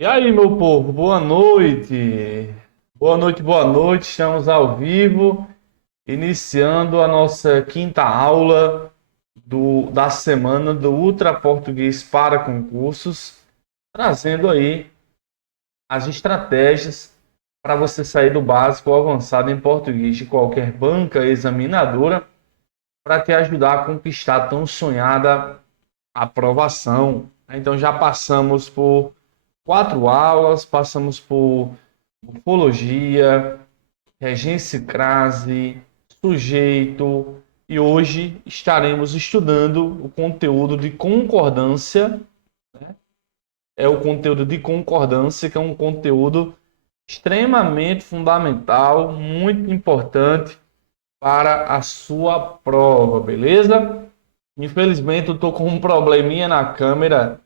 E aí, meu povo, boa noite. Boa noite, boa noite. Estamos ao vivo, iniciando a nossa quinta aula da semana do Ultra Português para concursos, trazendo aí as estratégias para você sair do básico ao avançado em português de qualquer banca examinadora, para te ajudar a conquistar a tão sonhada aprovação. Então já passamos por quatro aulas, passamos por morfologia, regência crase, sujeito, e hoje estaremos estudando o conteúdo de concordância. É o conteúdo de concordância, que é um conteúdo extremamente fundamental, muito importante para a sua prova, beleza? Infelizmente eu estou com um probleminha na câmera,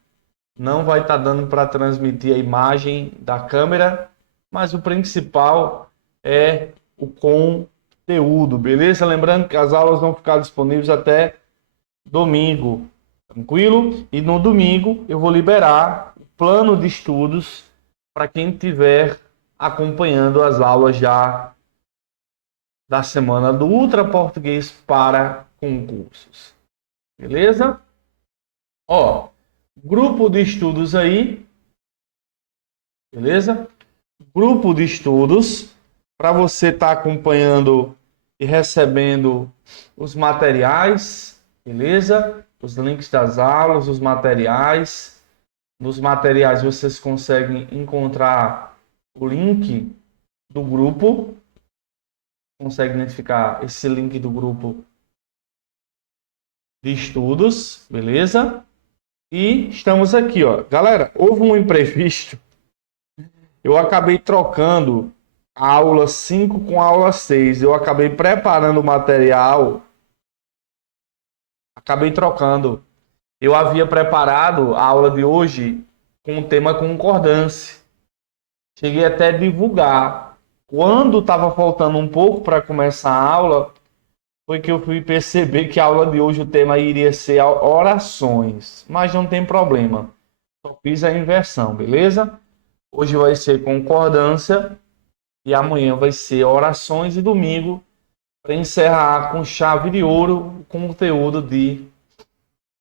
não vai estar dando para transmitir a imagem da câmera, mas o principal é o conteúdo, beleza? Lembrando que as aulas vão ficar disponíveis até domingo, tranquilo? E no domingo eu vou liberar o plano de estudos para quem estiver acompanhando as aulas já da semana do Ultra Português para concursos, beleza? Ó, grupo de estudos aí, beleza? Grupo de estudos para você estar acompanhando e recebendo os materiais, beleza? Os links das aulas, os materiais. Nos materiais vocês conseguem encontrar o link do grupo, consegue identificar esse link do grupo de estudos, beleza? E estamos aqui, ó. Galera, houve um imprevisto. Eu acabei trocando a aula 5 com a aula 6. Eu acabei preparando o material, acabei trocando. Eu havia preparado a aula de hoje com o tema concordância. Cheguei até a divulgar. Quando estava faltando um pouco para começar a aula, foi que eu fui perceber que a aula de hoje o tema iria ser orações. Mas não tem problema. Só fiz a inversão, beleza? Hoje vai ser concordância e amanhã vai ser orações e domingo para encerrar com chave de ouro o conteúdo de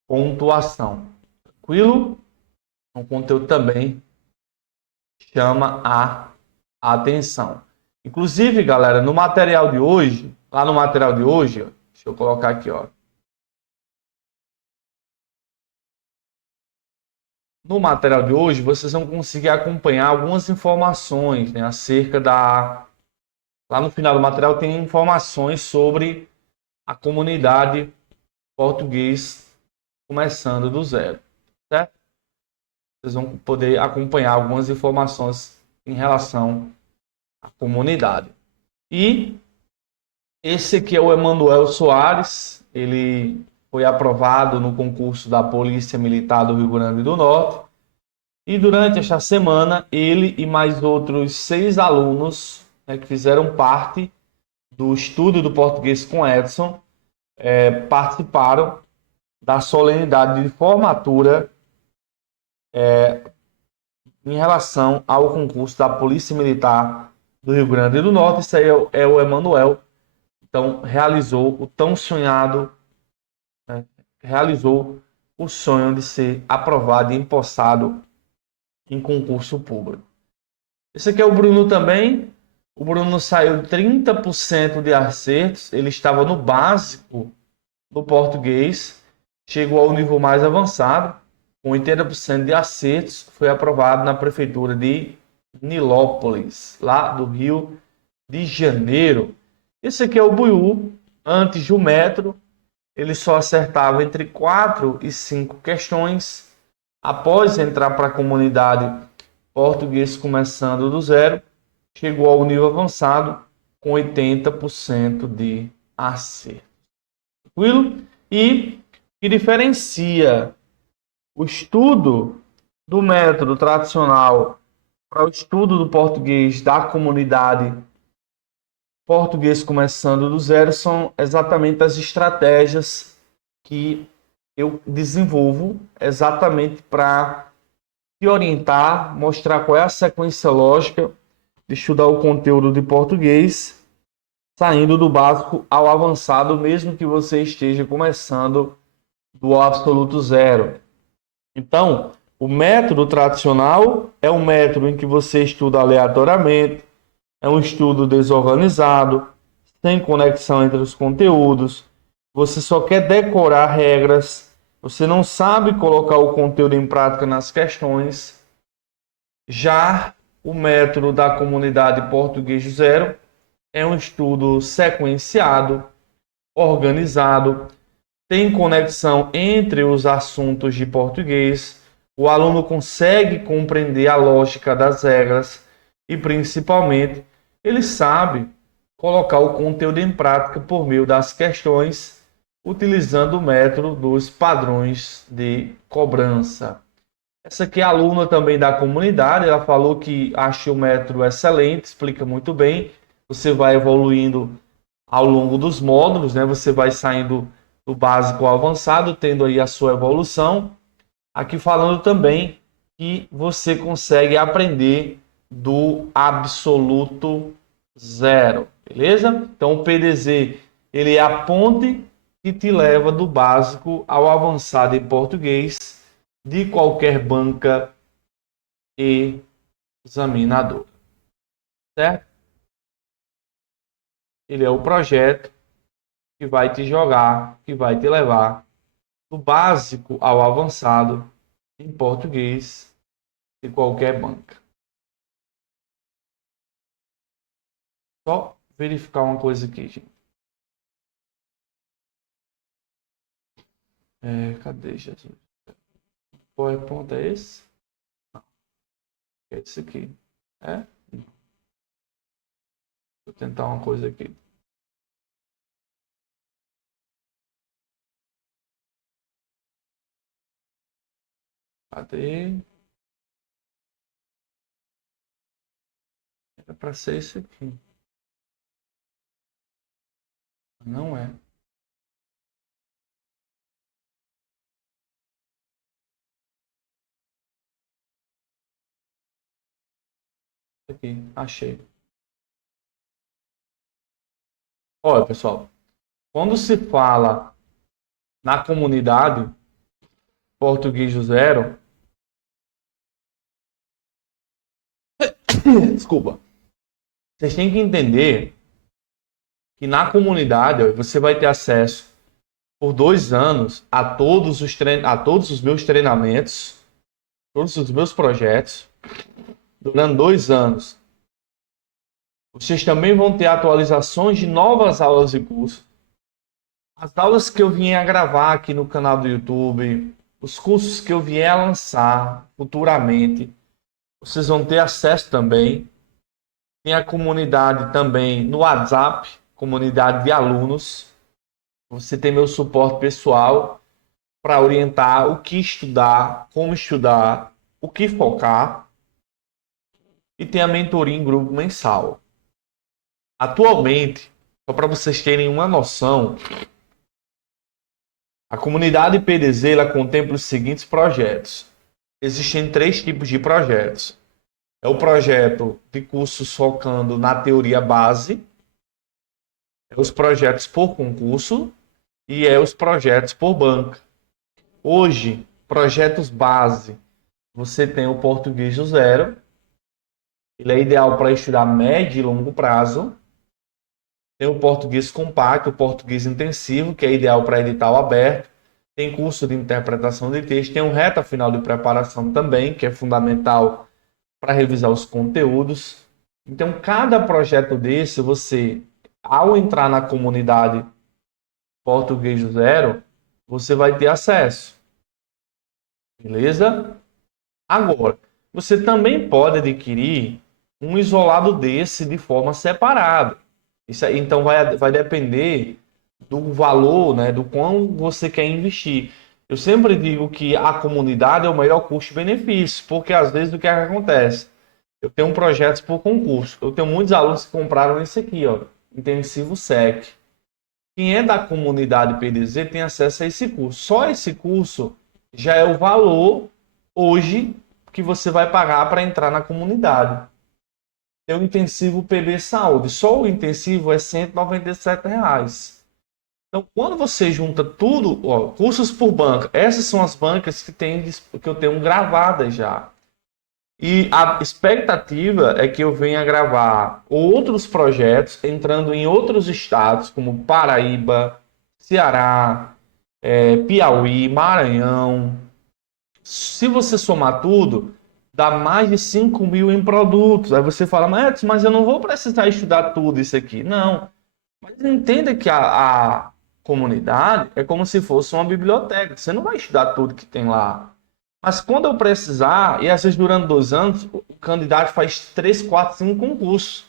pontuação. Tranquilo? O conteúdo também chama a atenção. Inclusive, galera, no material de hoje, lá no material de hoje, ó, deixa eu colocar aqui, ó. No material de hoje, vocês vão conseguir acompanhar algumas informações, né, acerca da. Lá no final do material tem informações sobre a comunidade português começando do zero, certo? Vocês vão poder acompanhar algumas informações em relação à comunidade. E esse aqui é o Emanuel Soares, ele foi aprovado no concurso da Polícia Militar do Rio Grande do Norte. E durante esta semana, ele e mais outros 6 alunos, né, que fizeram parte do estudo do português com Edson, participaram da solenidade de formatura em relação ao concurso da Polícia Militar do Rio Grande do Norte. Isso aí é o Emanuel. Então, realizou o tão sonhado, né, realizou o sonho de ser aprovado e empossado em concurso público. Esse aqui é o Bruno também. O Bruno saiu 30% de acertos. Ele estava no básico do português, chegou ao nível mais avançado, com 80% de acertos, foi aprovado na prefeitura de Nilópolis, lá do Rio de Janeiro. Esse aqui é o Buiú, antes do metro, ele só acertava entre 4 e 5 questões. Após entrar para a comunidade português começando do zero, chegou ao nível avançado com 80% de acerto. Tranquilo? E que diferencia o estudo do método tradicional para o estudo do português da comunidade português começando do zero são exatamente as estratégias que eu desenvolvo exatamente para te orientar, mostrar qual é a sequência lógica de estudar o conteúdo de português, saindo do básico ao avançado, mesmo que você esteja começando do absoluto zero. Então, o método tradicional é um método em que você estuda aleatoriamente, é um estudo desorganizado, sem conexão entre os conteúdos, você só quer decorar regras, você não sabe colocar o conteúdo em prática nas questões. Já o método da comunidade Português do Zero é um estudo sequenciado, organizado, tem conexão entre os assuntos de português, o aluno consegue compreender a lógica das regras e, principalmente, ele sabe colocar o conteúdo em prática por meio das questões, utilizando o método dos padrões de cobrança. Essa aqui é a aluna também da comunidade, ela falou que acha o método excelente, explica muito bem. Você vai evoluindo ao longo dos módulos, né? Você vai saindo do básico ao avançado, tendo aí a sua evolução. Aqui falando também que você consegue aprender do absoluto zero, beleza? Então o PDZ, ele é a ponte que te leva do básico ao avançado em português de qualquer banca e examinador, certo? Ele é o projeto que vai te jogar, que vai te levar do básico ao avançado em português de qualquer banca. Só verificar uma coisa aqui, gente. Cadê, Jesus? PowerPoint é esse? Não. É esse aqui. É? Vou tentar uma coisa aqui. Cadê? Era para ser isso aqui. Não é. Aqui, achei. Olha, pessoal, quando se fala na comunidade Português do Zero, desculpa, vocês têm que entender que na comunidade você vai ter acesso por 2 anos a todos os meus treinamentos, todos os meus projetos, durante 2 anos. Vocês também vão ter atualizações de novas aulas e cursos. As aulas que eu vier a gravar aqui no canal do YouTube, os cursos que eu vier a lançar futuramente, vocês vão ter acesso também. Tem a comunidade também no WhatsApp, comunidade de alunos. Você tem meu suporte pessoal para orientar o que estudar, como estudar, o que focar. E tem a mentoria em grupo mensal. Atualmente, só para vocês terem uma noção, a comunidade PDZ ela contempla os seguintes projetos. Existem 3 tipos de projetos. É o projeto de cursos focando na teoria base, é os projetos por concurso e é os projetos por banca. Hoje, projetos base, você tem o Português do Zero. Ele é ideal para estudar médio e longo prazo. Tem o Português Compacto, o Português Intensivo, que é ideal para edital aberto. Tem curso de interpretação de texto. Tem um reta final de preparação também, que é fundamental para revisar os conteúdos. Então, cada projeto desse, você, ao entrar na comunidade Português do Zero, você vai ter acesso. Beleza? Agora, você também pode adquirir um isolado desse de forma separada. Isso aí, então vai depender do valor, né, do quão você quer investir. Eu sempre digo que a comunidade é o melhor custo-benefício, porque às vezes o que acontece? Eu tenho um projeto por concurso. Eu tenho muitos alunos que compraram esse aqui, ó, Intensivo SEC. Quem é da comunidade PDZ tem acesso a esse curso. Só esse curso já é o valor hoje que você vai pagar para entrar na comunidade. Tem o intensivo PB Saúde. Só o intensivo é R$ 197. Então, quando você junta tudo, ó, cursos por banca, essas são as bancas que eu tenho gravadas já. E a expectativa é que eu venha gravar outros projetos entrando em outros estados, como Paraíba, Ceará, Piauí, Maranhão. Se você somar tudo, dá mais de 5 mil em produtos. Aí você fala, mas eu não vou precisar estudar tudo isso aqui. Não. Mas entenda que a comunidade é como se fosse uma biblioteca. Você não vai estudar tudo que tem lá. Mas quando eu precisar, e às vezes durante 2 anos, o candidato faz 3, 4, 5 concursos.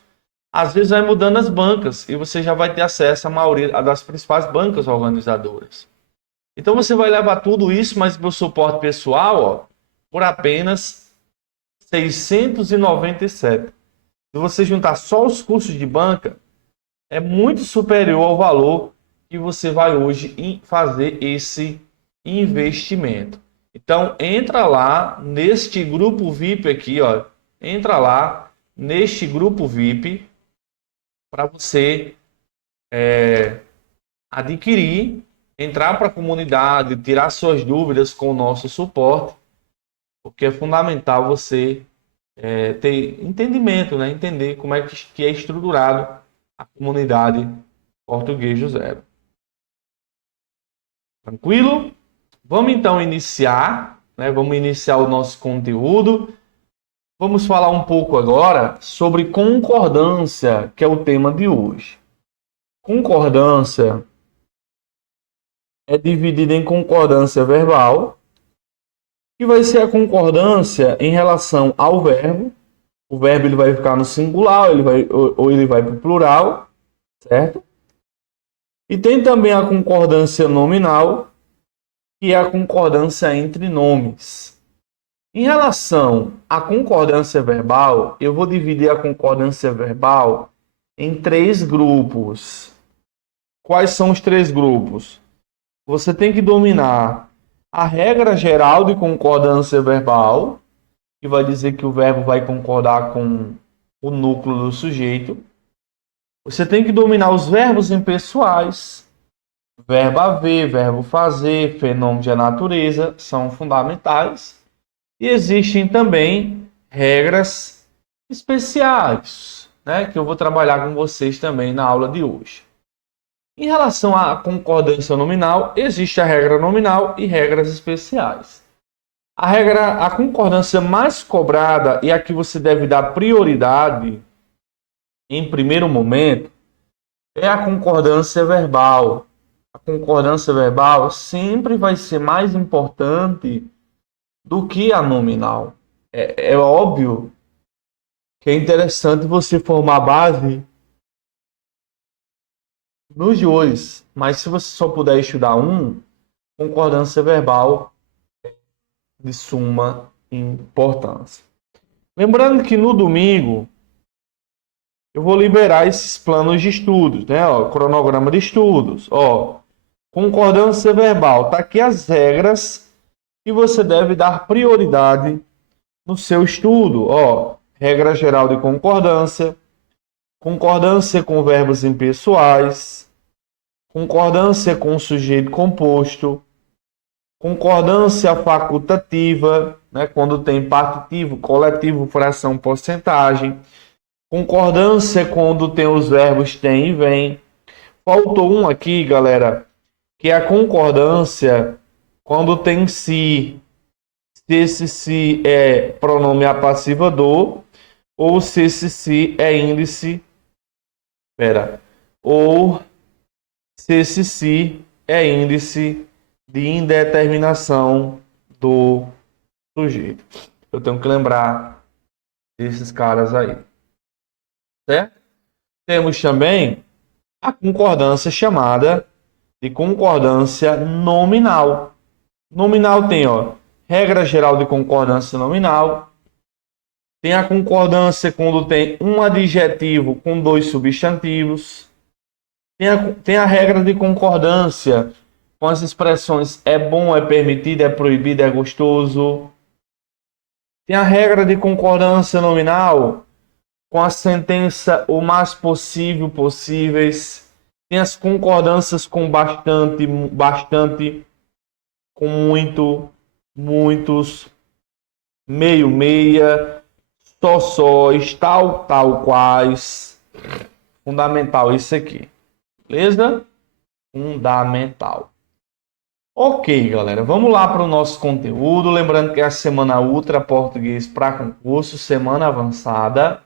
Às vezes vai mudando as bancas e você já vai ter acesso à maioria das principais bancas organizadoras. Então você vai levar tudo isso, mas meu suporte pessoal, ó, por apenas R$ 697. Se você juntar só os cursos de banca, é muito superior ao valor que você vai hoje fazer esse investimento. Então entra lá neste grupo VIP aqui, ó. Entra lá neste grupo VIP para você adquirir, entrar para a comunidade, tirar suas dúvidas com o nosso suporte, porque é fundamental você ter entendimento, né? Entender como é que é estruturado a comunidade Português do Zero. Tranquilo? Vamos então iniciar, né? Vamos iniciar o nosso conteúdo. Vamos falar um pouco agora sobre concordância, que é o tema de hoje. Concordância é dividida em concordância verbal, que vai ser a concordância em relação ao verbo. O verbo ele vai ficar no singular, ou ele vai para o plural, certo? E tem também a concordância nominal, que é a concordância entre nomes. Em relação à concordância verbal, eu vou dividir a concordância verbal em 3 grupos. Quais são os 3 grupos? Você tem que dominar a regra geral de concordância verbal, que vai dizer que o verbo vai concordar com o núcleo do sujeito. Você tem que dominar os verbos impessoais, verbo haver, verbo fazer, fenômeno da natureza, são fundamentais. E existem também regras especiais, né, que eu vou trabalhar com vocês também na aula de hoje. Em relação à concordância nominal, existe a regra nominal e regras especiais. A concordância mais cobrada e a que você deve dar prioridade em primeiro momento é a concordância verbal. A concordância verbal sempre vai ser mais importante do que a nominal. É óbvio que é interessante você formar base nos dois, mas se você só puder estudar um, concordância verbal de suma importância. Lembrando que no domingo eu vou liberar esses planos de estudos, né? Ó, cronograma de estudos, ó, concordância verbal. Tá aqui as regras que você deve dar prioridade no seu estudo, ó, regra geral de concordância, concordância com verbos impessoais, concordância com sujeito composto, concordância facultativa, né, quando tem partitivo, coletivo, fração, porcentagem, concordância quando tem os verbos tem e vem. Faltou um aqui, galera, que é a concordância quando tem se esse se é pronome apassivador ou se esse se é índice, ou se esse se é índice de indeterminação do sujeito. Eu tenho que lembrar desses caras aí, certo? Temos também a concordância chamada de concordância nominal. Nominal tem, ó, regra geral de concordância nominal. Tem a concordância quando tem um adjetivo com 2 substantivos. Tem a regra de concordância com as expressões é bom, é permitido, é proibido, é gostoso. Tem a regra de concordância nominal com a sentença o mais possível possíveis. Tem as concordâncias com bastante, bastante, com muito, muitos, meio, meia, sóis, tal, quais. Fundamental isso aqui. Beleza? Fundamental. Ok, galera, vamos lá para o nosso conteúdo. Lembrando que é a semana Ultra Português para concurso, semana avançada.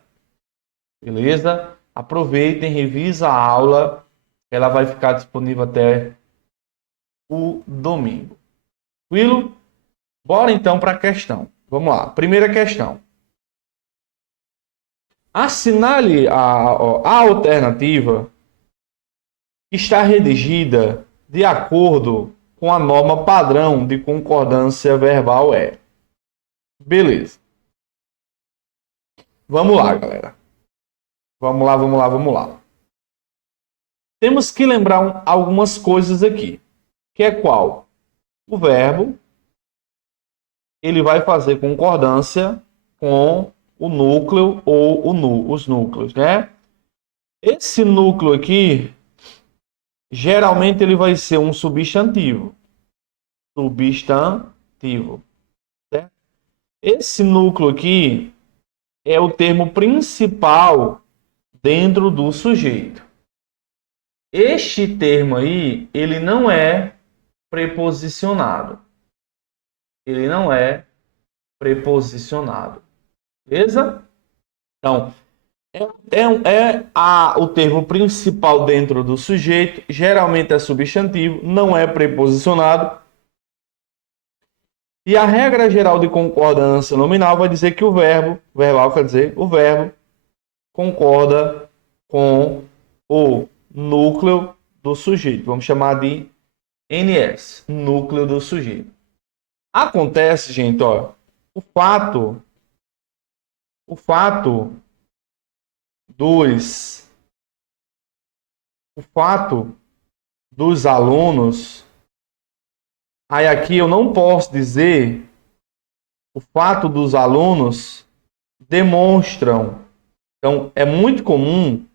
Beleza? Aproveitem, revisa a aula. Ela vai ficar disponível até o domingo. Tranquilo? Bora então para a questão. Vamos lá. Primeira questão. Assinale a alternativa que está redigida de acordo com a norma padrão de concordância verbal é. Beleza. Vamos lá, galera. Vamos lá. Temos que lembrar algumas coisas aqui. Que é qual? O verbo, ele vai fazer concordância com o núcleo ou os núcleos, né? Esse núcleo aqui, geralmente ele vai ser um substantivo. Substantivo. Certo? Esse núcleo aqui é o termo principal dentro do sujeito. Este termo aí, ele não é preposicionado. Ele não é preposicionado. Beleza? Então, o termo principal dentro do sujeito, geralmente é substantivo, não é preposicionado. E a regra geral de concordância nominal vai dizer que o verbo concorda com o núcleo do sujeito. Vamos chamar de NS, núcleo do sujeito. Acontece, gente, ó, o fato dos alunos, aí aqui eu não posso dizer o fato dos alunos demonstram. Então, é muito comum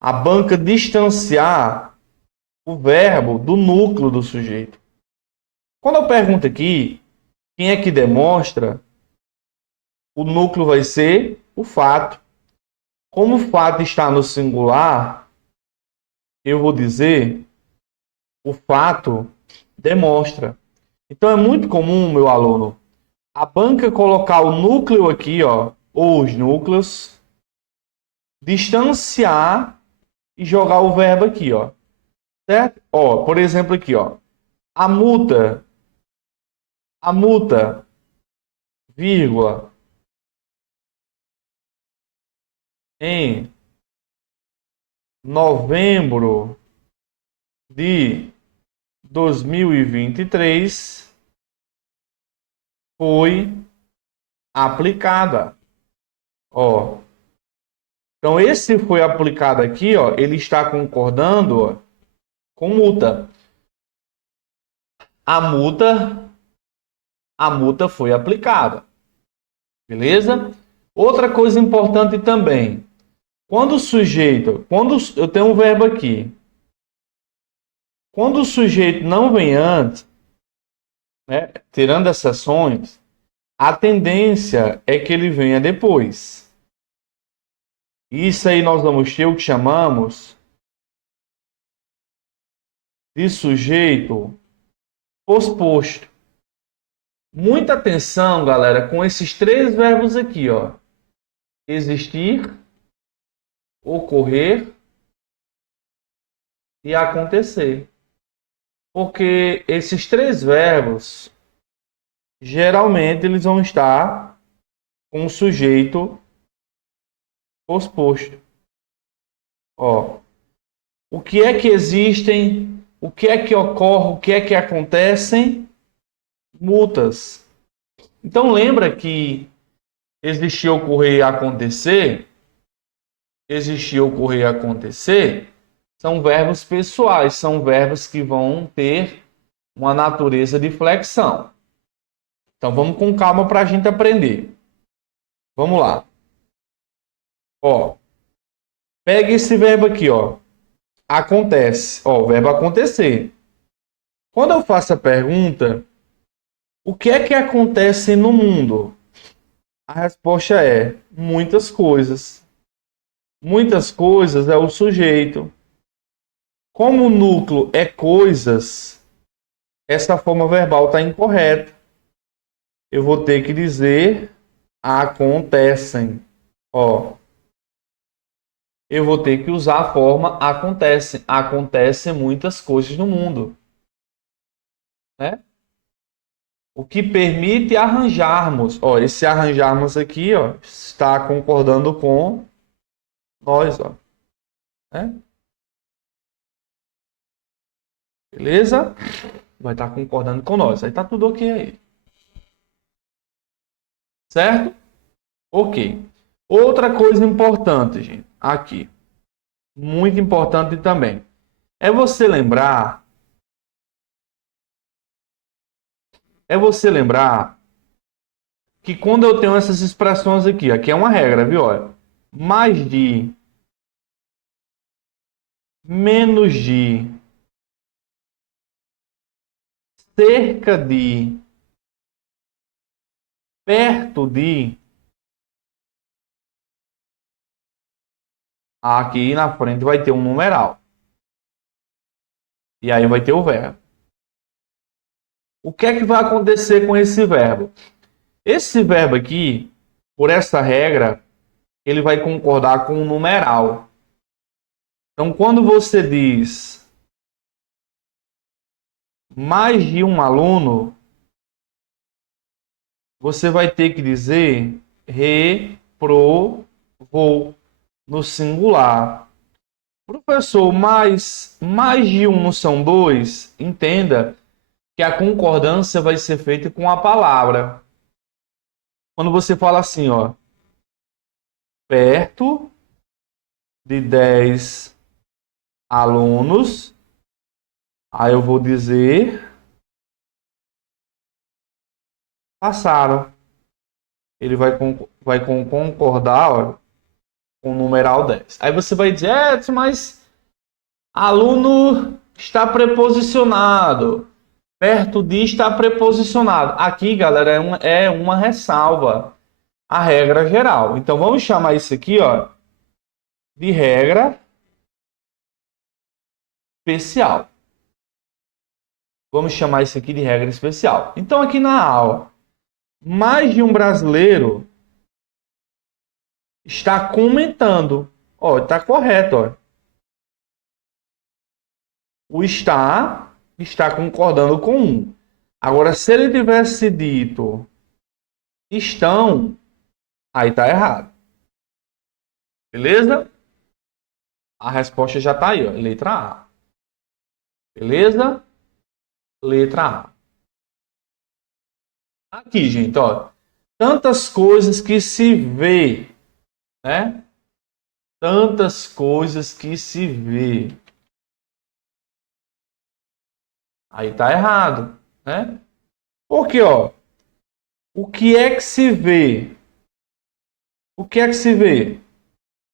a banca distanciar o verbo do núcleo do sujeito. Quando eu pergunto aqui, quem é que demonstra, o núcleo vai ser o fato. Como o fato está no singular, eu vou dizer o fato demonstra. Então é muito comum, meu aluno, a banca colocar o núcleo aqui, ó, ou os núcleos, distanciar e jogar o verbo aqui, ó. Certo? Ó, por exemplo aqui, ó. A multa, vírgula, em novembro de 2023 foi aplicada. Ó. Então esse foi aplicado aqui, ó, ele está concordando, ó, com multa. A multa foi aplicada. Beleza? Outra coisa importante também. Quando eu tenho um verbo aqui, quando o sujeito não vem antes, né, tirando exceções, a tendência é que ele venha depois. Isso aí nós vamos ter o que chamamos de sujeito posposto. Muita atenção, galera, com esses três verbos aqui, ó. Existir, ocorrer e acontecer. Porque esses três verbos, geralmente, eles vão estar com o sujeito posposto. Ó, o que é que existem, o que é que ocorre, o que é que acontecem? Multas. Então, lembra que existir, ocorrer e acontecer, são verbos pessoais, são verbos que vão ter uma natureza de flexão. Então vamos com calma para a gente aprender. Vamos lá. Ó, pega esse verbo aqui, ó. Acontece. Ó, o verbo acontecer. Quando eu faço a pergunta, o que é que acontece no mundo? A resposta é muitas coisas. Muitas coisas é o sujeito. Como o núcleo é coisas, essa forma verbal está incorreta. Eu vou ter que dizer acontecem. Ó, eu vou ter que usar a forma acontece. Acontecem muitas coisas no mundo, né? O que permite arranjarmos. Ó, esse arranjarmos aqui, ó, está concordando com nós, ó, né? Beleza? Vai estar concordando com nós. Aí tá tudo ok aí. Certo? Ok. Outra coisa importante, gente, aqui, muito importante também, é você lembrar, é você lembrar que quando eu tenho essas expressões aqui é uma regra, viu? Olha, mais de, menos de, cerca de, perto de, aqui na frente vai ter um numeral. E aí vai ter o verbo. O que é que vai acontecer com esse verbo? Esse verbo aqui, por essa regra, ele vai concordar com o numeral. Então, quando você diz mais de um aluno, você vai ter que dizer reprovou no singular. Professor, mais de um não são dois? Entenda que a concordância vai ser feita com a palavra. Quando você fala assim, ó, perto de 10 alunos, aí eu vou dizer passaram. Ele vai concordar, ó, com o numeral 10. Aí você vai dizer, mas aluno está preposicionado. Perto de está preposicionado. Aqui, galera, é uma ressalva à regra geral. Então, vamos chamar isso aqui, ó, de regra especial. Vamos chamar isso aqui de regra especial. Então, aqui na aula, mais de um brasileiro está comentando. Ó, está correto, ó. O está concordando com um. Agora, se ele tivesse dito estão, aí está errado. Beleza? A resposta já está aí, ó, letra A. Beleza? Letra A. Aqui, gente, ó. Tantas coisas que se vê, né? Tantas coisas que se vê. Aí tá errado, né? Porque, ó, o que é que se vê? O que é que se vê?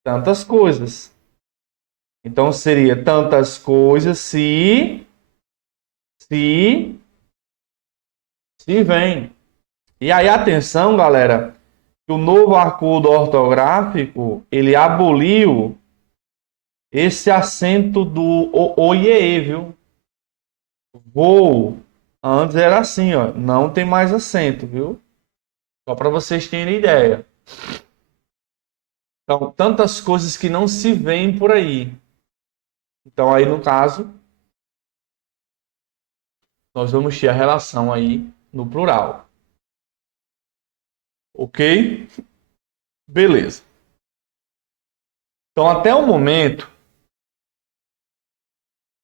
Tantas coisas. Então seria tantas coisas se vem. E aí atenção, galera, que o novo acordo ortográfico, ele aboliu esse acento do oiê, viu? Vou. Antes era assim, ó, não tem mais acento, viu? Só para vocês terem ideia. Então, tantas coisas que não se veem por aí. Então, aí no caso, nós vamos ter a relação aí no plural. Ok? Beleza. Então, até o momento,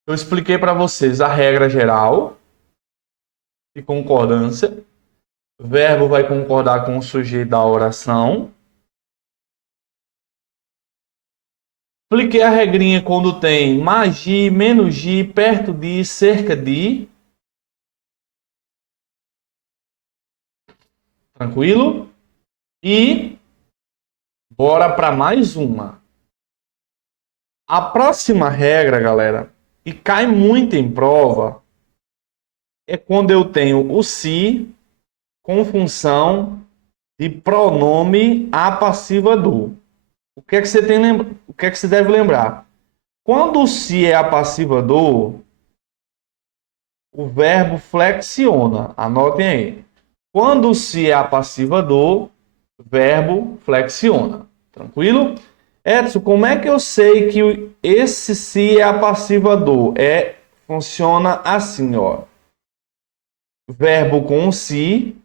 eu expliquei para vocês a regra geral de concordância. O verbo vai concordar com o sujeito da oração. Expliquei a regrinha quando tem mais de, menos de, perto de, cerca de. Tranquilo? E Bora para mais uma. A próxima regra, galera, e cai muito em prova, é quando eu tenho o se com função de pronome a passiva do. O que é que você tem o que é que você deve lembrar? Quando o se é a passiva do, o verbo flexiona. Anotem aí. Quando o se é a passiva do, verbo flexiona. Tranquilo? Edson, como é que eu sei que esse se é a passiva do? Funciona assim, ó. Verbo com se.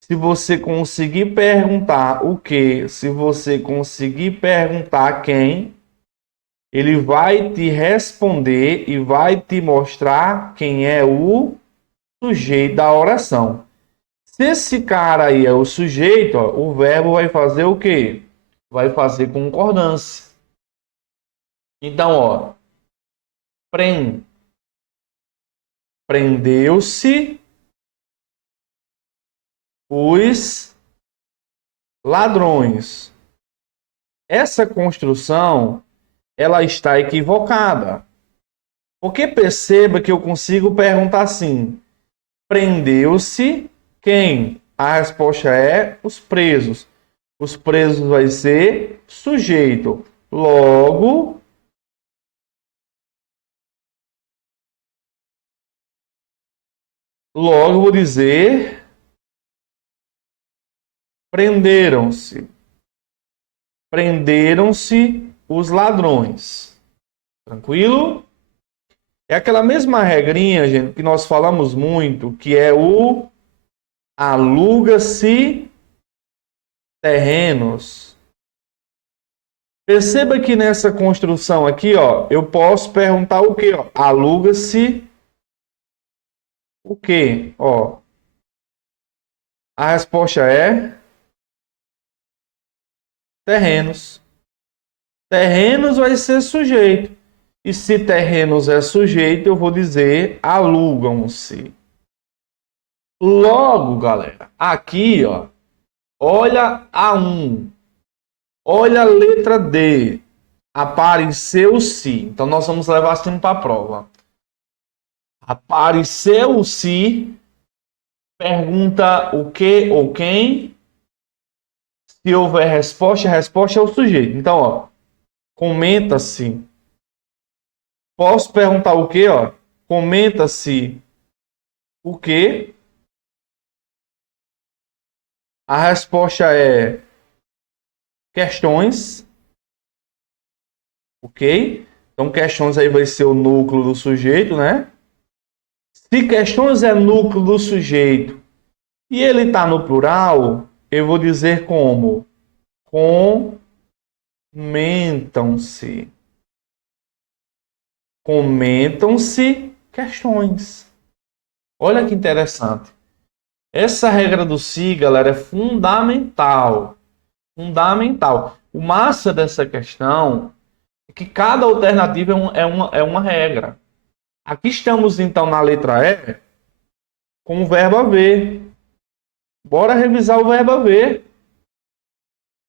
Se você conseguir perguntar o que, se você conseguir perguntar quem, ele vai te responder e vai te mostrar quem é o sujeito da oração. Se esse cara aí é o sujeito, ó, o verbo vai fazer o quê? Vai fazer concordância. Então, ó, prendeu-se os ladrões. Essa construção, ela está equivocada. Porque perceba que eu consigo perguntar assim: prendeu-se quem? A resposta é os presos. Os presos vai ser sujeito. Logo vou dizer prenderam-se. Prenderam-se os ladrões. Tranquilo? É aquela mesma regrinha, gente, que nós falamos muito, que é o aluga-se terrenos. Perceba que nessa construção aqui, ó, eu posso perguntar o quê? Ó? Aluga-se o quê? Ó, a resposta é terrenos. Terrenos vai ser sujeito. E se terrenos é sujeito, eu vou dizer alugam-se. Logo, galera, aqui, ó, olha a 1. Olha a letra D. Apareceu-se. Então, nós vamos levar assim para a prova. Apareceu-se. Pergunta o que ou quem. Se houver resposta, a resposta é o sujeito. Então, ó, comenta-se. Posso perguntar o que, ó? Comenta-se o que. A resposta é questões. Ok? Então, questões aí vai ser o núcleo do sujeito, né? Se questões é núcleo do sujeito e ele está no plural, eu vou dizer como? Comentam-se. Comentam-se questões. Olha que interessante. Essa regra do se, galera, é fundamental. Fundamental. O massa dessa questão é que cada alternativa é uma regra. Aqui estamos, então, na letra E, com o verbo haver. Bora revisar o verbo haver.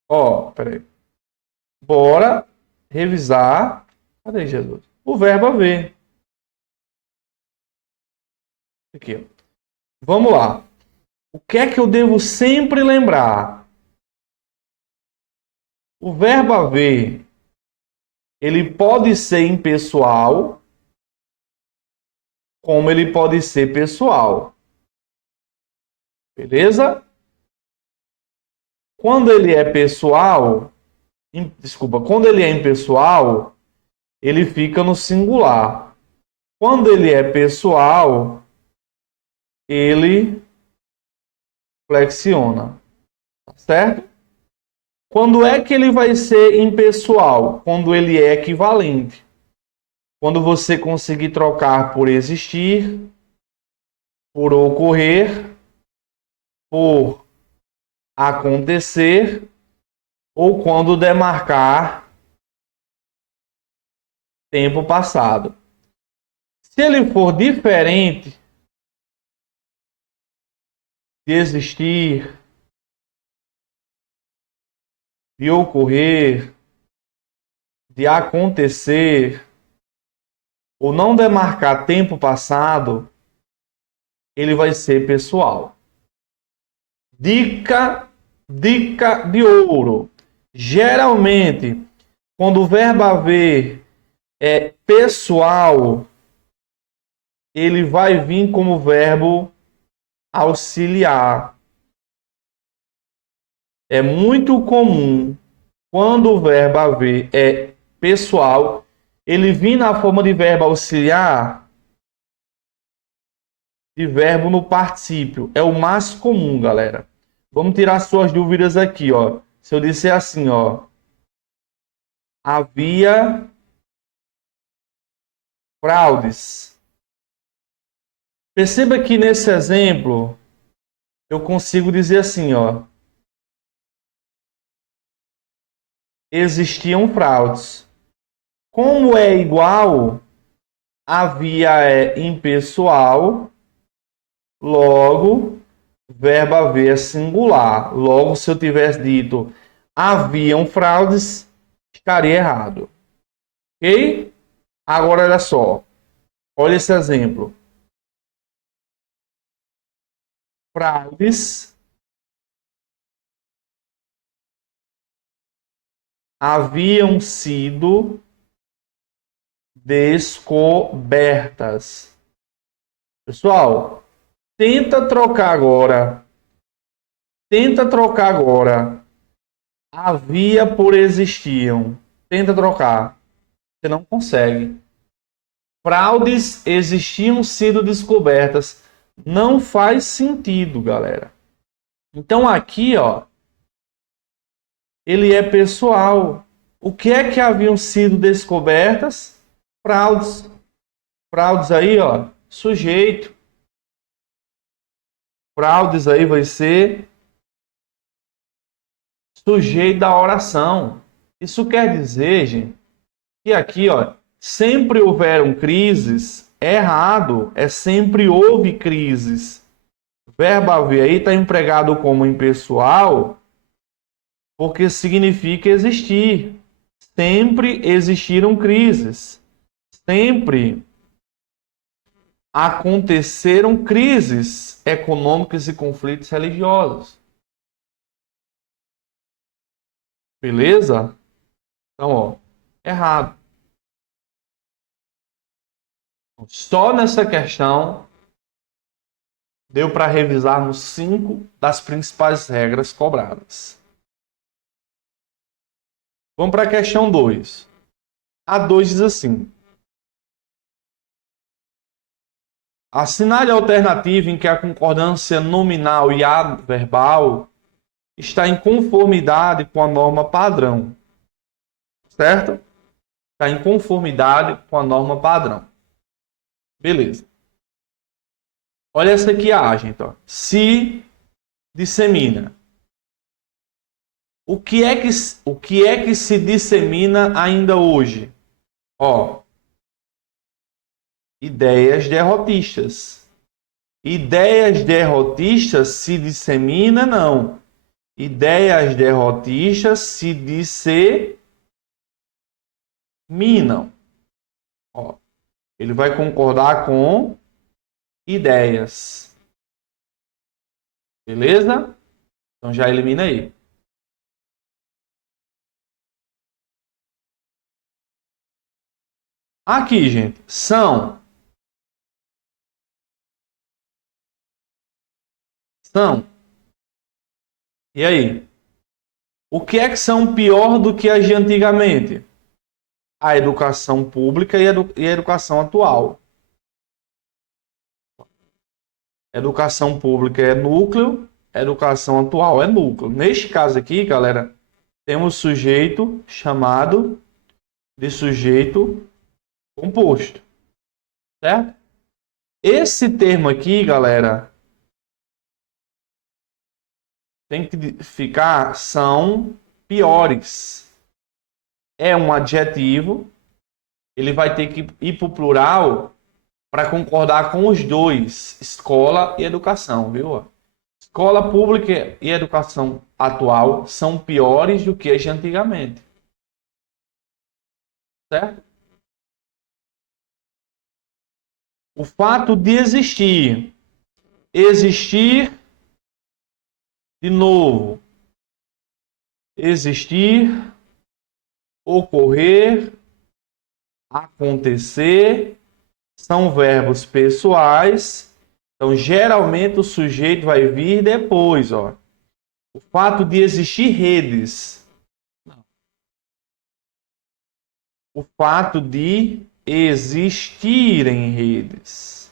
Ó, peraí. Bora revisar. Cadê Jesus? O verbo haver. Aqui, ó. Vamos lá. O que é que eu devo sempre lembrar? O verbo haver, ele pode ser impessoal, como ele pode ser pessoal. Beleza? Quando ele é pessoal, desculpa, quando ele é impessoal, ele fica no singular. Quando ele é pessoal, ele flexiona. Certo? Quando é que ele vai ser impessoal? Quando ele é equivalente. Quando você conseguir trocar por existir, por ocorrer, por acontecer, ou quando demarcar tempo passado. Se ele for diferente de existir, de ocorrer, de acontecer, ou não demarcar tempo passado, ele vai ser pessoal. Dica de ouro. Geralmente, quando o verbo haver é pessoal, ele vai vir como verbo auxiliar. É muito comum, quando o verbo haver é pessoal, ele vir na forma de verbo auxiliar, de verbo no particípio. É o mais comum, galera. Vamos tirar suas dúvidas aqui, ó. Se eu disser assim, ó, havia fraudes. Perceba que nesse exemplo eu consigo dizer assim, ó, existiam fraudes. Como é igual, havia é impessoal, logo verbo haver é singular. Logo, se eu tivesse dito haviam fraudes, estaria errado. Ok? Agora, olha só. Olha esse exemplo. Fraudes haviam sido descobertas. Pessoal, tenta trocar agora. Tenta trocar agora. Havia por existiam. Tenta trocar. Você não consegue. Fraudes existiam sido descobertas. Não faz sentido, galera. Então aqui, ó, ele é pessoal. O que é que haviam sido descobertas? Fraudes. Fraudes aí, ó, sujeito. Fraudes aí vai ser sujeito da oração. Isso quer dizer, gente, que aqui, ó, sempre houveram crises. Errado, é sempre houve crises. Verbo haver aí está empregado como impessoal porque significa existir. Sempre existiram crises. Sempre aconteceram crises econômicas e conflitos religiosos. Beleza? Então, ó, errado. Só nessa questão deu para revisarmos 5 das principais regras cobradas. Vamos para a questão 2. A 2 diz assim: assinale a alternativa em que a concordância nominal e adverbal está em conformidade com a norma padrão. Certo? Está em conformidade com a norma padrão. Beleza. Olha essa aqui a gente, ó. Se dissemina. O que é que se dissemina ainda hoje? Ó, ideias derrotistas. Ideias derrotistas se dissemina, não. Ideias derrotistas se disseminam. Ó, ele vai concordar com ideias. Beleza? Então já elimina aí. Aqui, gente, são. E aí? O que é que são pior do que as de antigamente? A educação pública e a educação atual. Educação pública é núcleo, educação atual é núcleo. Neste caso aqui, galera, temos sujeito chamado de sujeito composto, certo? Esse termo aqui, galera, tem que ficar, são piores. É um adjetivo, ele vai ter que ir para o plural para concordar com os dois, escola e educação, viu? escola pública e educação atual são piores do que as de antigamente. Certo? O fato de existir, de novo, existir, ocorrer, acontecer, são verbos pessoais. Então, geralmente o sujeito vai vir depois, ó. O fato de existir redes. O fato de existirem redes.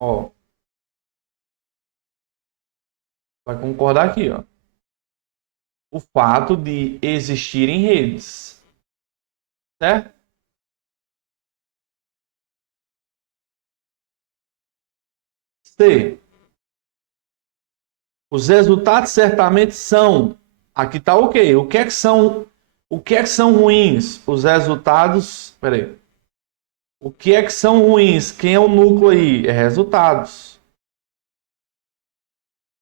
Ó. Vai concordar aqui, ó. O fato de existirem redes. Certo? C. Os resultados certamente são. Aqui está ok. O que é que são ruins? Os resultados. Peraí. O que é que são ruins? Quem é o núcleo aí? É resultados.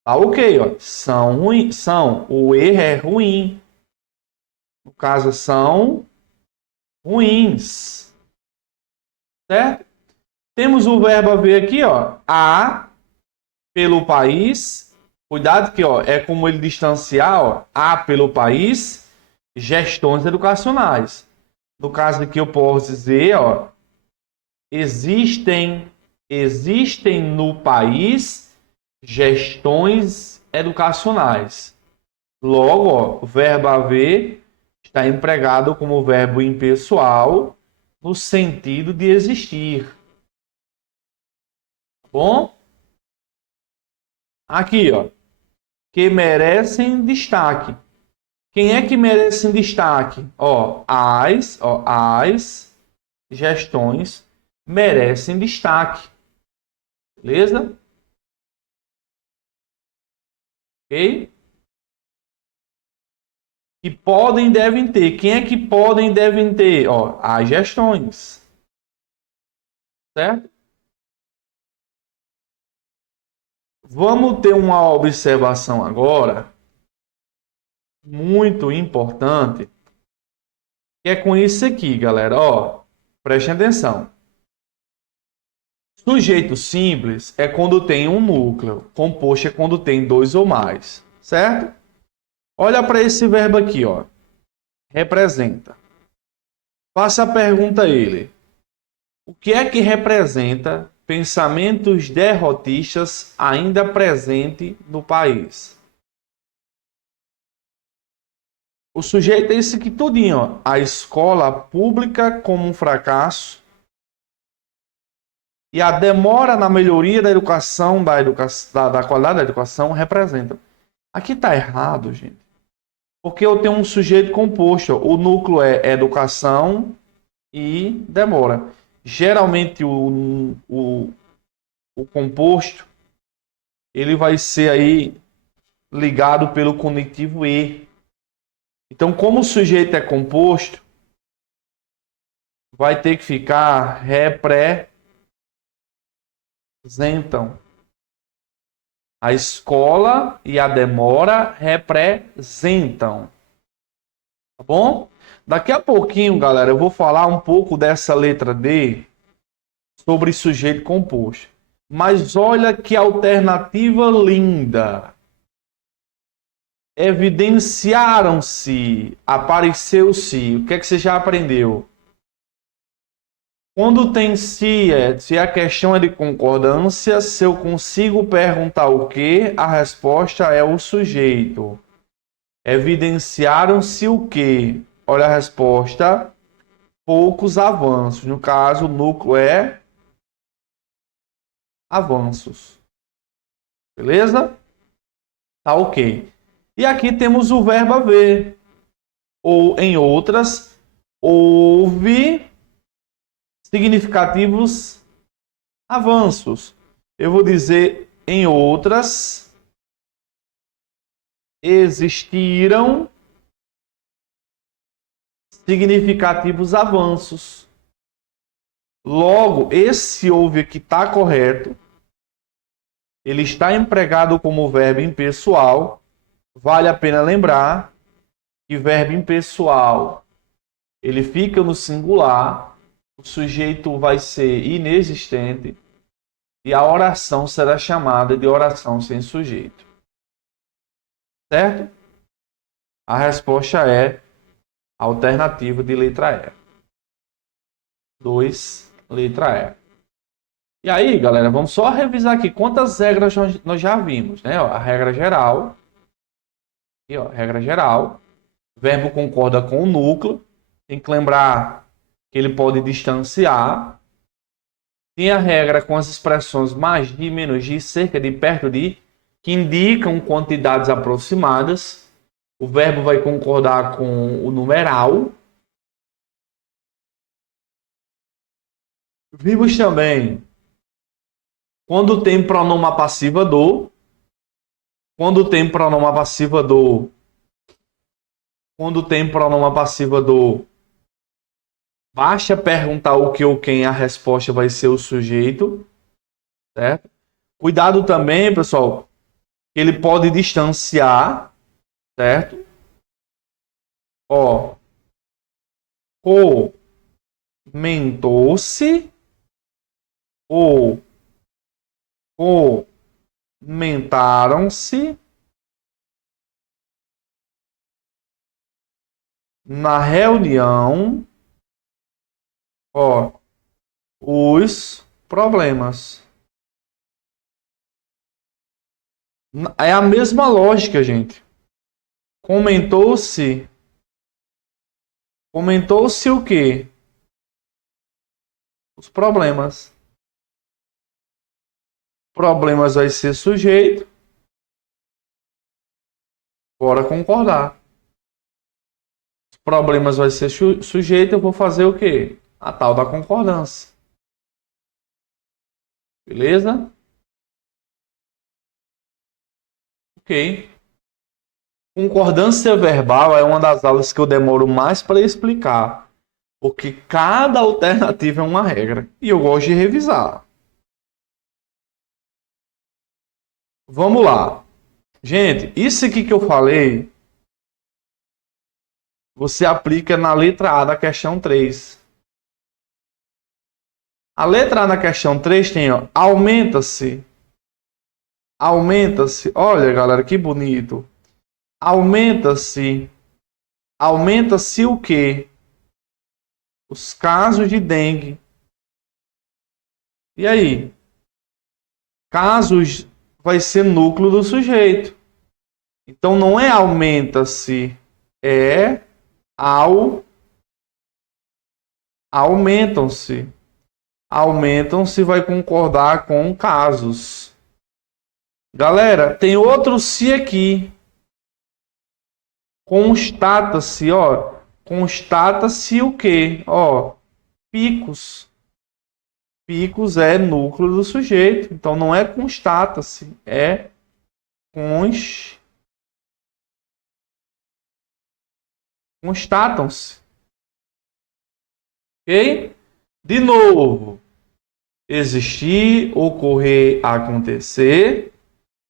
Tá ok, ó. São ruins. São. O erro é ruim. No caso, são ruins. Certo? Temos o verbo haver aqui, ó. A pelo país. Cuidado que, ó, é como ele distanciar, ó. A pelo país. Gestões educacionais. No caso aqui eu posso dizer, ó. Existem no país gestões educacionais. Logo, ó, o verbo haver está empregado como verbo impessoal no sentido de existir. Bom? Aqui, ó, que merecem destaque. Quem é que merece destaque? As gestões merecem destaque. Beleza? Ok? Que podem e devem ter. Quem é que podem e devem ter? As gestões. Certo? Vamos ter uma observação agora muito importante, que é com isso aqui, galera. Prestem atenção. Sujeito simples é quando tem um núcleo. Composto é quando tem dois ou mais. Certo? Olha para esse verbo aqui, ó. Representa. Faça a pergunta a ele. O que é que representa pensamentos derrotistas ainda presente no país? O sujeito é esse aqui tudinho, ó. A escola pública como um fracasso e a demora na melhoria da educação, da qualidade da educação representa. Aqui está errado, gente. Porque eu tenho um sujeito composto. O núcleo é educação e demora. Geralmente o composto ele vai ser aí ligado pelo conectivo e. Então, como o sujeito é composto, vai ter que ficar representam. A escola e a demora representam. Tá bom? Daqui a pouquinho, galera, eu vou falar um pouco dessa letra D sobre sujeito composto. Mas olha que alternativa linda. Evidenciaram-se, apareceu-se. O que é que você já aprendeu? Quando tem se a questão é de concordância, se eu consigo perguntar o que, a resposta é o sujeito. Evidenciaram-se o que? Olha a resposta. Poucos avanços. No caso, o núcleo é avanços. Beleza? Tá ok. E aqui temos o verbo haver. Ou, em outras, houve significativos avanços. Eu vou dizer, em outras, existiram significativos avanços. Logo, esse houve aqui está correto. ele está empregado como verbo impessoal. Vale a pena lembrar que verbo impessoal, ele fica no singular, o sujeito vai ser inexistente e a oração será chamada de oração sem sujeito. Certo? A resposta é a alternativa de letra E. 2, letra E. E aí, galera, vamos só revisar aqui quantas regras nós já vimos, né? Ó, a regra geral. Aqui, ó, regra geral. O verbo concorda com o núcleo. Tem que lembrar que ele pode distanciar. Tem a regra com as expressões mais de, menos de, cerca de, perto de, que indicam quantidades aproximadas. O verbo vai concordar com o numeral. Vimos também quando tem pronome passiva do. Quando tem pronome passiva do. Quando tem pronome passiva do. Basta perguntar o que ou quem, a resposta vai ser o sujeito. Certo? Cuidado também, pessoal, que ele pode distanciar. Certo? Ó. Comentou-se. Ou comentaram-se na reunião, ó, os problemas. É a mesma lógica, gente. Comentou-se o quê? Os problemas. Problemas vai ser sujeito. Bora concordar. Os problemas vai ser sujeito, eu vou fazer o quê? A tal da concordância. Beleza? Ok. Concordância verbal é uma das aulas que eu demoro mais para explicar. Porque cada alternativa é uma regra. E eu gosto de revisar. Vamos lá. Gente, isso aqui que eu falei, você aplica na letra A da questão 3. A letra A da questão 3 tem, ó, aumenta-se. Aumenta-se. Olha, galera, que bonito. Aumenta-se. Aumenta-se o quê? Os casos de dengue. E aí? Casos vai ser núcleo do sujeito. Então não é aumenta-se, é aumentam-se. Aumentam-se vai concordar com casos. Galera, tem outro se aqui. Constata-se, ó. Constata-se o quê? Ó, picos. Picos é núcleo do sujeito. Então não é constata-se, é constatam-se. Ok? De novo. Existir, ocorrer, acontecer.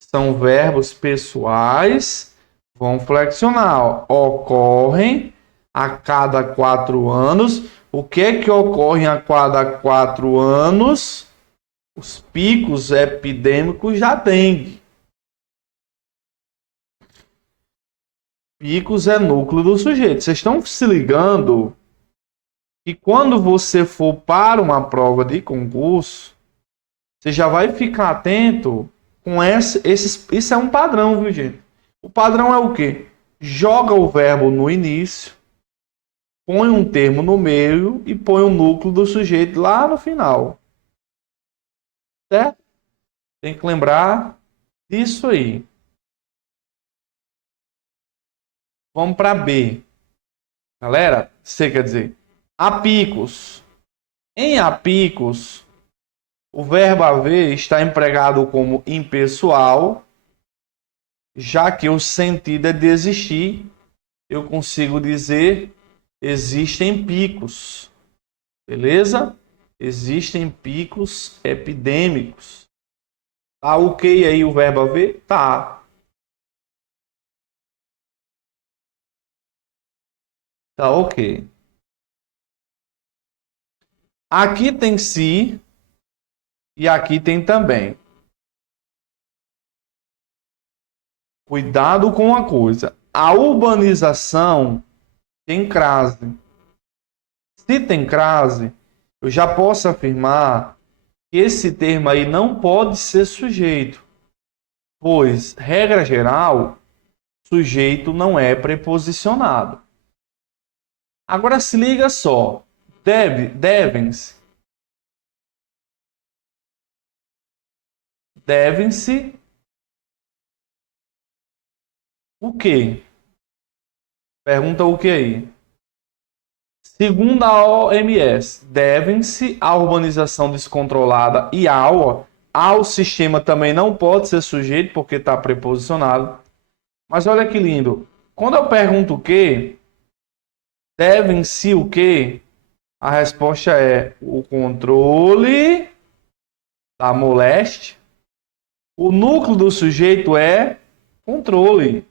São verbos pessoais. Vão flexionar. Ó. Ocorrem a cada 4 anos. O que é que ocorre a cada 4 anos? Os picos epidêmicos da dengue. Picos é núcleo do sujeito. Vocês estão se ligando que quando você for para uma prova de concurso, você já vai ficar atento com esses. Isso é um padrão, viu, gente? O padrão é o quê? Joga o verbo no início, põe um termo no meio e põe o núcleo do sujeito lá no final. Certo? Tem que lembrar disso aí. Vamos para B. Galera, você quer dizer, apicos. Em apicos, o verbo haver está empregado como impessoal, já que o sentido é desistir. Eu consigo dizer, existem picos. Beleza? Existem picos epidêmicos. Tá ok aí o verbo haver? Tá. Tá ok. Aqui tem se e aqui tem também. Cuidado com uma coisa. A urbanização tem crase. Se tem crase, eu já posso afirmar que esse termo aí não pode ser sujeito, pois, regra geral, sujeito não é preposicionado. Agora se liga só. Devem-se. Devem-se o quê? Pergunta o que aí? Segundo a OMS, devem-se à urbanização descontrolada e ao sistema também não pode ser sujeito porque está preposicionado. Mas olha que lindo. Quando eu pergunto o que, devem-se o que, a resposta é o controle da moléstia. O núcleo do sujeito é controle.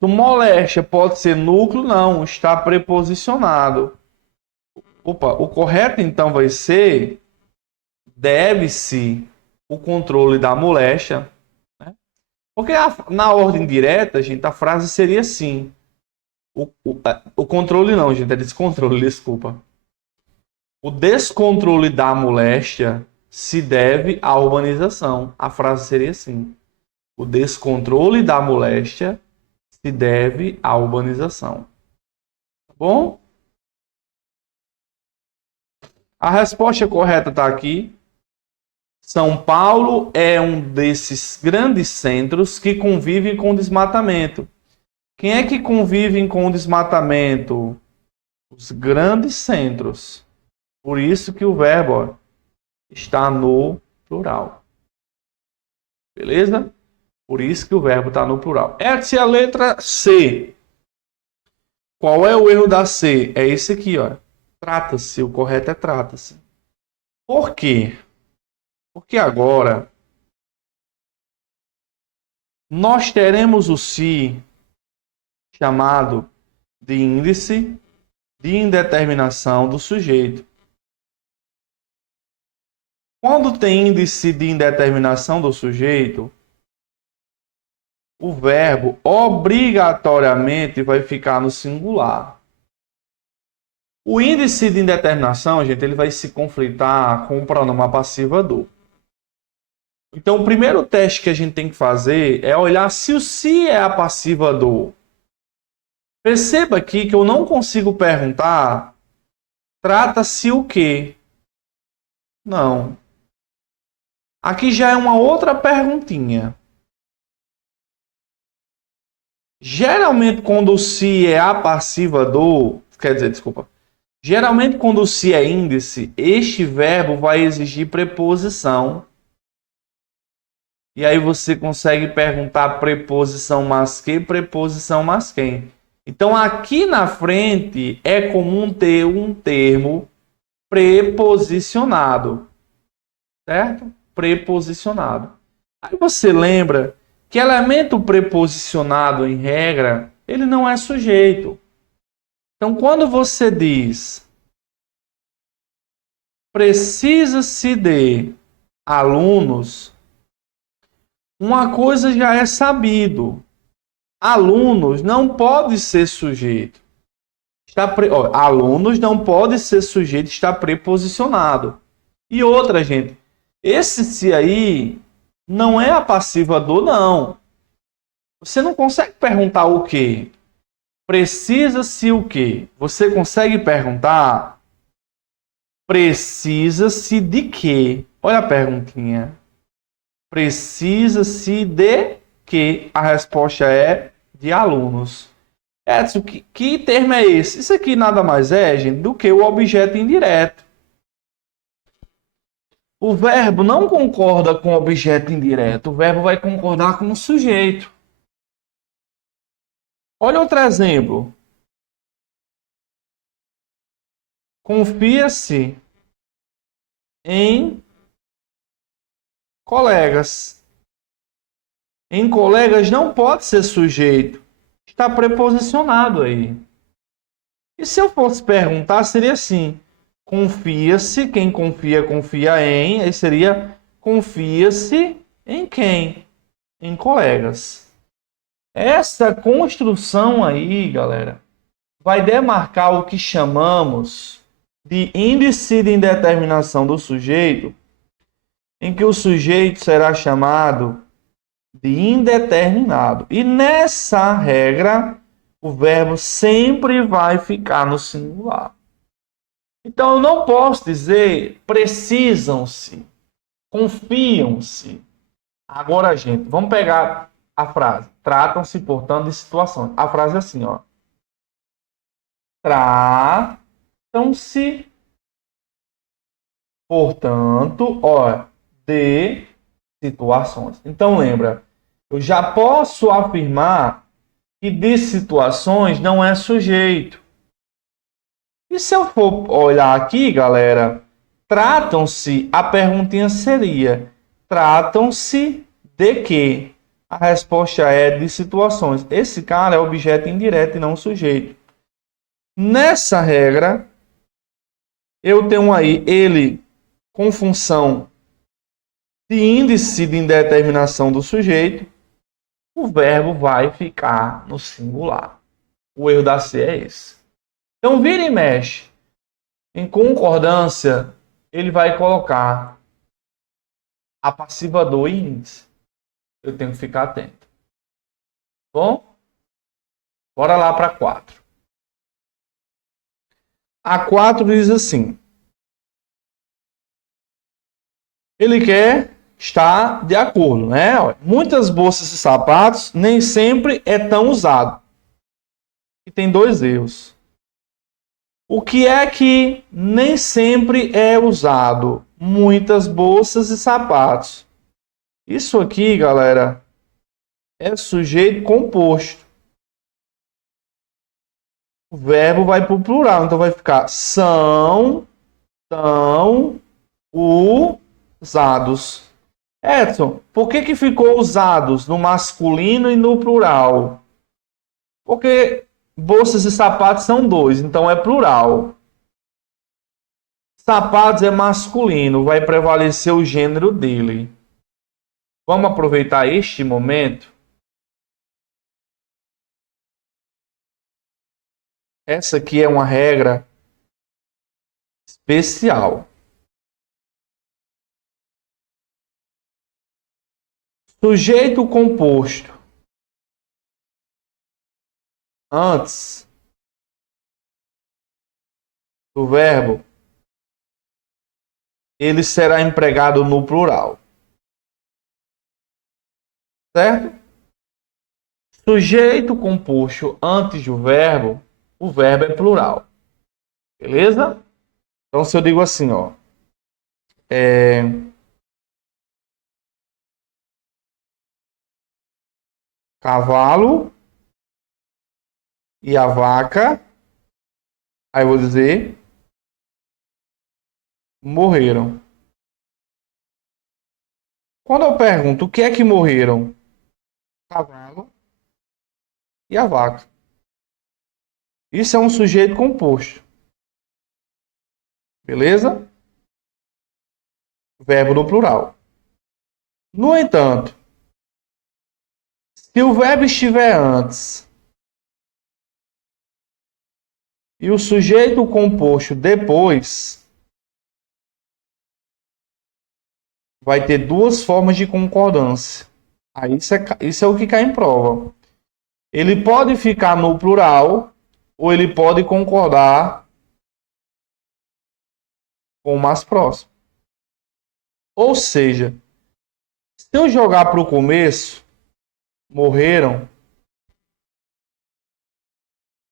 Moléstia pode ser núcleo? Não, está preposicionado. Opa, o correto então vai ser deve-se o controle da moléstia, né? Porque na ordem direta, gente, a frase seria assim. O controle não, gente, é descontrole, desculpa. O descontrole da moléstia se deve à urbanização. A frase seria assim. O descontrole da moléstia se deve à urbanização. Tá bom? A resposta correta está aqui. São Paulo é um desses grandes centros que convivem com o desmatamento. Quem é que convivem com o desmatamento? Os grandes centros. Por isso que o verbo está no plural. Beleza? Por isso que o verbo está no plural. Essa é a letra C. Qual é o erro da C? É esse aqui, ó. Trata-se. O correto é trata-se. Por quê? Porque agora nós teremos o se chamado de índice de indeterminação do sujeito. Quando tem índice de indeterminação do sujeito, o verbo obrigatoriamente vai ficar no singular. O índice de indeterminação, gente, ele vai se conflitar com o pronome passivo do. Então, o primeiro teste que a gente tem que fazer é olhar se o se é a passiva do. Perceba aqui que eu não consigo perguntar trata-se o quê? Não. Aqui já é uma outra perguntinha. Geralmente, quando o se é a passiva do, quer dizer, desculpa. Geralmente, quando o se é índice, este verbo vai exigir preposição. E aí você consegue perguntar preposição mas que, preposição mas quem. Então, aqui na frente é comum ter um termo preposicionado, certo? Preposicionado. Aí você lembra que elemento preposicionado, em regra, ele não é sujeito. Então, quando você diz precisa-se de alunos, uma coisa já é sabido. Alunos não pode ser sujeito. Alunos não pode ser sujeito, está preposicionado. E outra, gente, esse se aí não é a passiva do, não. Você não consegue perguntar o quê? Precisa-se o quê? Você consegue perguntar precisa-se de quê? Olha a perguntinha. Precisa-se de quê? A resposta é de alunos. Edson, que termo é esse? Isso aqui nada mais é, gente, do que o objeto indireto. O verbo não concorda com o objeto indireto, o verbo vai concordar com o sujeito. Olha outro exemplo. Confia-se em colegas. Em colegas não pode ser sujeito. Está preposicionado aí. E se eu fosse perguntar, seria assim: confia-se, quem confia, confia em. Aí seria confia-se em quem? Em colegas. Essa construção aí, galera, vai demarcar o que chamamos de índice de indeterminação do sujeito, em que o sujeito será chamado de indeterminado. E nessa regra, o verbo sempre vai ficar no singular. Então, eu não posso dizer precisam-se, confiam-se. Agora, gente, vamos pegar a frase. Tratam-se, portanto, de situações. A frase é assim, ó. Tratam-se, portanto, ó, de situações. Então, lembra, eu já posso afirmar que de situações não é sujeito. E se eu for olhar aqui, galera, tratam-se, a perguntinha seria: tratam-se de quê? A resposta é de situações. Esse cara é objeto indireto e não sujeito. Nessa regra, eu tenho aí ele com função de índice de indeterminação do sujeito, o verbo vai ficar no singular. O erro da C é esse. Então, vira e mexe. Em concordância, ele vai colocar a passiva do índice. Eu tenho que ficar atento. Bom? Bora lá para 4. A 4 diz assim: ele quer estar de acordo, né? Muitas bolsas e sapatos nem sempre é tão usado. E tem 2 erros. O que é que nem sempre é usado? Muitas bolsas e sapatos. Isso aqui, galera, é sujeito composto. O verbo vai para o plural, então vai ficar são, tão, usados. Edson, por que ficou usados no masculino e no plural? Porque bolsas e sapatos são 2, então é plural. Sapatos é masculino, vai prevalecer o gênero dele. Vamos aproveitar este momento. Essa aqui é uma regra especial. Sujeito composto antes do verbo, ele será empregado no plural. Certo? Sujeito composto antes do verbo, o verbo é plural. Beleza? Então, se eu digo assim, ó. Cavalo e a vaca, aí eu vou dizer, morreram. Quando eu pergunto o que é que morreram? Cavalo e a vaca. Isso é um sujeito composto. Beleza? Verbo no plural. No entanto, se o verbo estiver antes e o sujeito composto depois, vai ter 2 formas de concordância. Aí isso é o que cai em prova. Ele pode ficar no plural ou ele pode concordar com o mais próximo. Ou seja, se eu jogar para o começo, morreram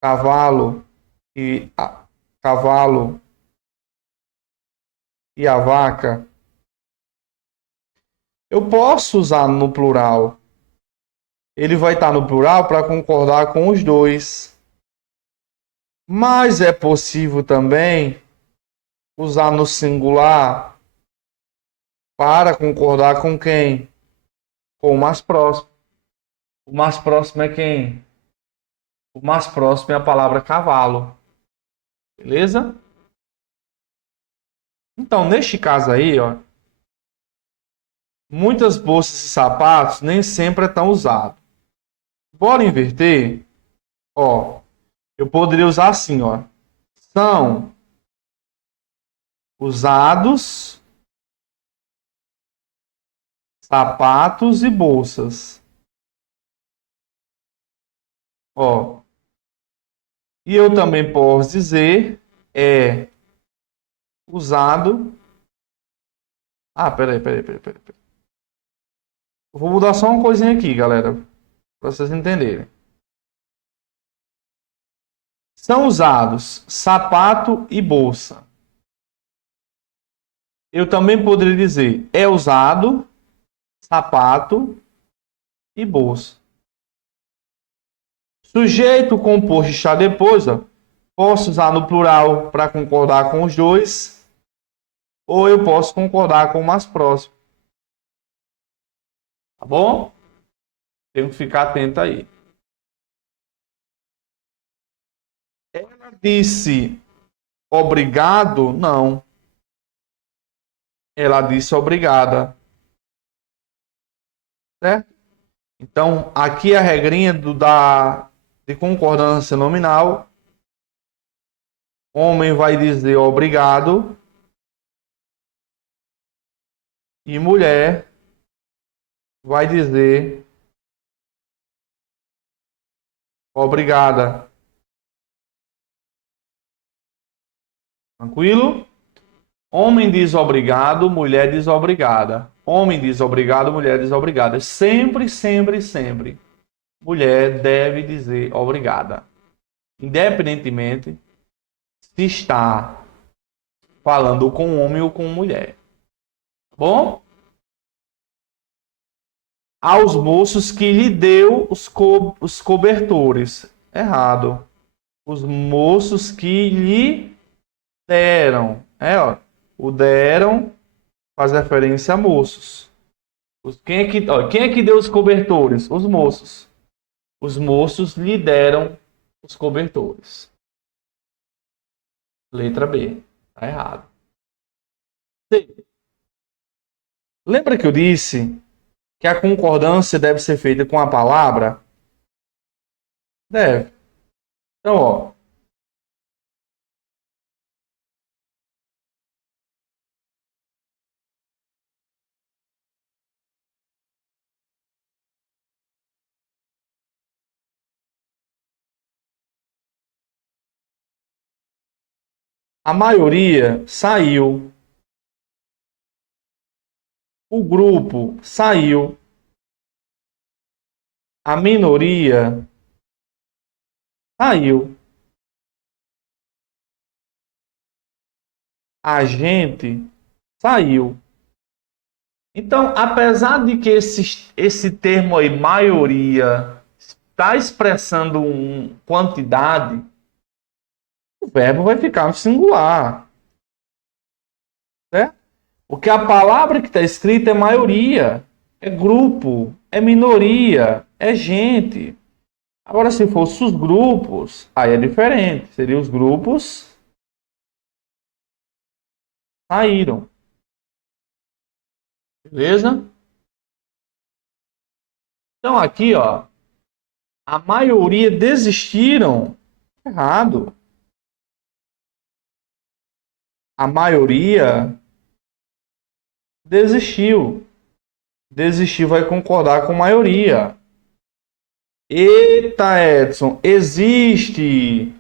cavalo e cavalo e a vaca, eu posso usar no plural. Ele vai estar no plural para concordar com os 2. Mas é possível também usar no singular para concordar com quem? Com o mais próximo. O mais próximo é quem? O mais próximo é a palavra cavalo. Beleza? Então, neste caso aí, ó, muitas bolsas e sapatos nem sempre é tão usado. Bora inverter? Ó, eu poderia usar assim, ó. São usados sapatos e bolsas. Ó, e eu também posso dizer é usado. Ah, peraí. Eu vou mudar só uma coisinha aqui, galera, para vocês entenderem. São usados sapato e bolsa. Eu também poderia dizer é usado sapato e bolsa. Sujeito composto está depois, ó. Posso usar no plural para concordar com os dois, ou eu posso concordar com o mais próximo. Tá bom? Tenho que ficar atento aí. Ela disse obrigado? Não. Ela disse obrigada. Certo? Então, aqui a regrinha de concordância nominal. Homem vai dizer obrigado. E mulher vai dizer obrigada. Tranquilo? Homem diz obrigado, mulher diz obrigada. Homem diz obrigado, mulher diz obrigada. Sempre, sempre, sempre. Mulher deve dizer obrigada. Independentemente se está falando com homem ou com mulher. Tá bom? Aos moços que lhe deu os cobertores. Errado. Os moços que lhe deram. Ó. O deram faz referência a moços. Quem é que deu os cobertores? Os moços. Os moços lhe deram os cobertores. Letra B. Tá errado. C. Lembra que eu disse que a concordância deve ser feita com a palavra? Deve. Então, ó. A maioria saiu. O grupo saiu. A minoria saiu. A gente saiu. Então, apesar de que esse termo aí, maioria, está expressando quantidade, o verbo vai ficar no singular. Certo? Porque a palavra que está escrita é maioria, é grupo, é minoria, é gente. Agora, se fosse os grupos, aí é diferente. Seriam os grupos saíram. Beleza? Então, aqui, ó, a maioria desistiram. Errado. A maioria desistiu. Desistiu vai concordar com a maioria. Eita, Edson, existe.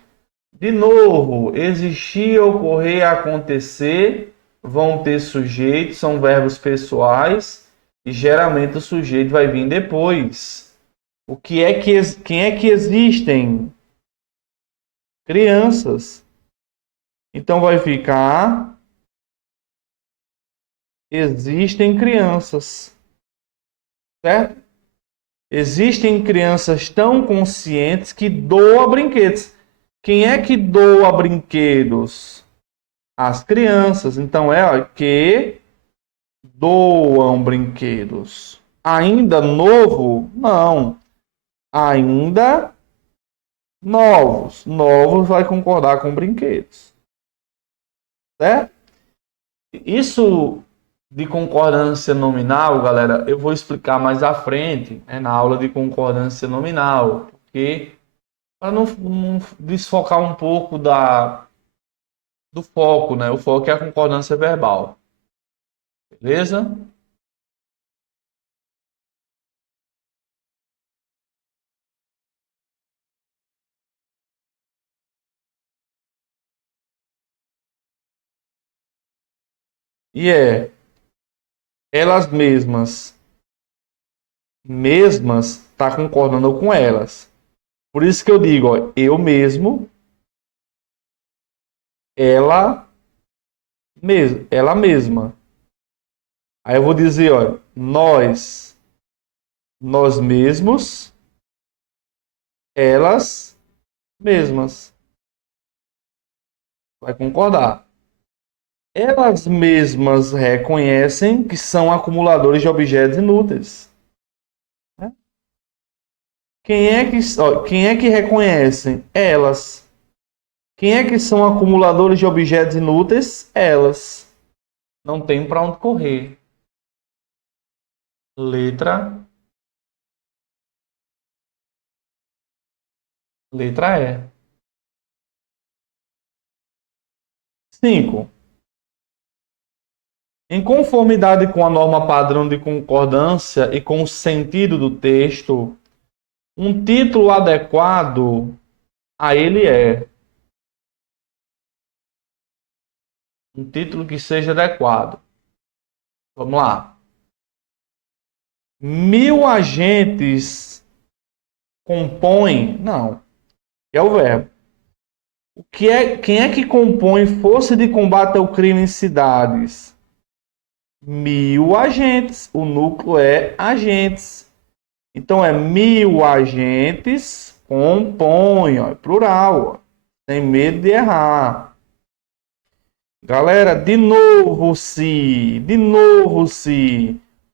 De novo, existir, ocorrer, acontecer, vão ter sujeitos, são verbos pessoais, e geralmente o sujeito vai vir depois. Quem é que existem? Crianças. Então vai ficar existem crianças. Certo? Existem crianças tão conscientes que doam brinquedos. Quem é que doa brinquedos? As crianças. Então é ó, que doam brinquedos. Ainda novo? Não. Ainda novos. Novos vai concordar com brinquedos. Certo? Isso de concordância nominal, galera, eu vou explicar mais à frente, na aula de concordância nominal, porque para não desfocar um pouco do foco, né? O foco é a concordância verbal. Beleza? E elas mesmas tá concordando com elas. Por isso que eu digo, ó, eu mesmo, ela mesma. Aí eu vou dizer, ó, nós mesmos, elas mesmas. Vai concordar. Elas mesmas reconhecem que são acumuladores de objetos inúteis. Né? Quem é que reconhecem? Elas. Quem é que são acumuladores de objetos inúteis? Elas. Não tem para onde correr. Letra E. 5. Em conformidade com a norma padrão de concordância e com o sentido do texto, um título adequado a ele é um título que seja adequado. Vamos lá. 1000 agentes compõem? Não. É o verbo. Quem é que compõe força de combate ao crime em cidades? 1000 agentes. O núcleo é agentes. Então é 1000 agentes compõem, ó, é plural, ó, sem medo de errar. Galera, de novo se,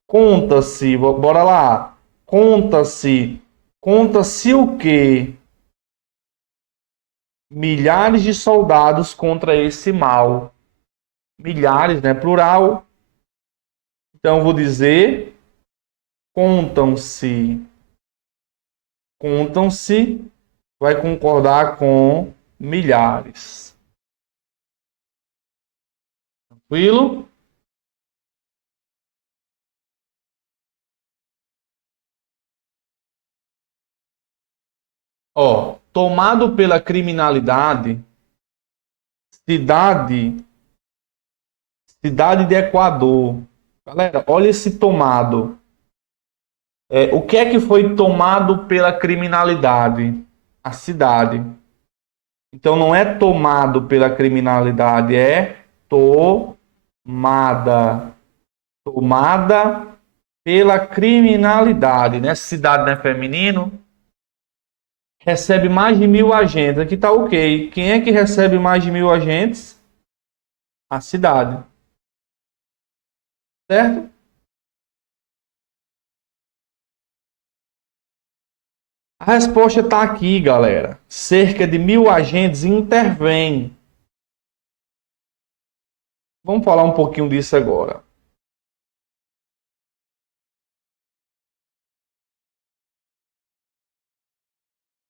conta-se, bora lá, conta-se o quê? Milhares de soldados contra esse mal. Milhares, né? Plural. Então eu vou dizer contam-se. Contam-se vai concordar com milhares. Tranquilo? Ó, tomado pela criminalidade, cidade, cidade de Equador. Galera, olha esse tomado. O que é que foi tomado pela criminalidade? A cidade. Então não é tomado pela criminalidade, é tomada. Tomada pela criminalidade, né? Cidade não é feminino. Recebe mais de 1000 agentes. Aqui tá ok. Quem é que recebe mais de 1000 agentes? A cidade. Certo? A resposta está aqui, galera. Cerca de 1000 agentes intervêm. Vamos falar um pouquinho disso agora.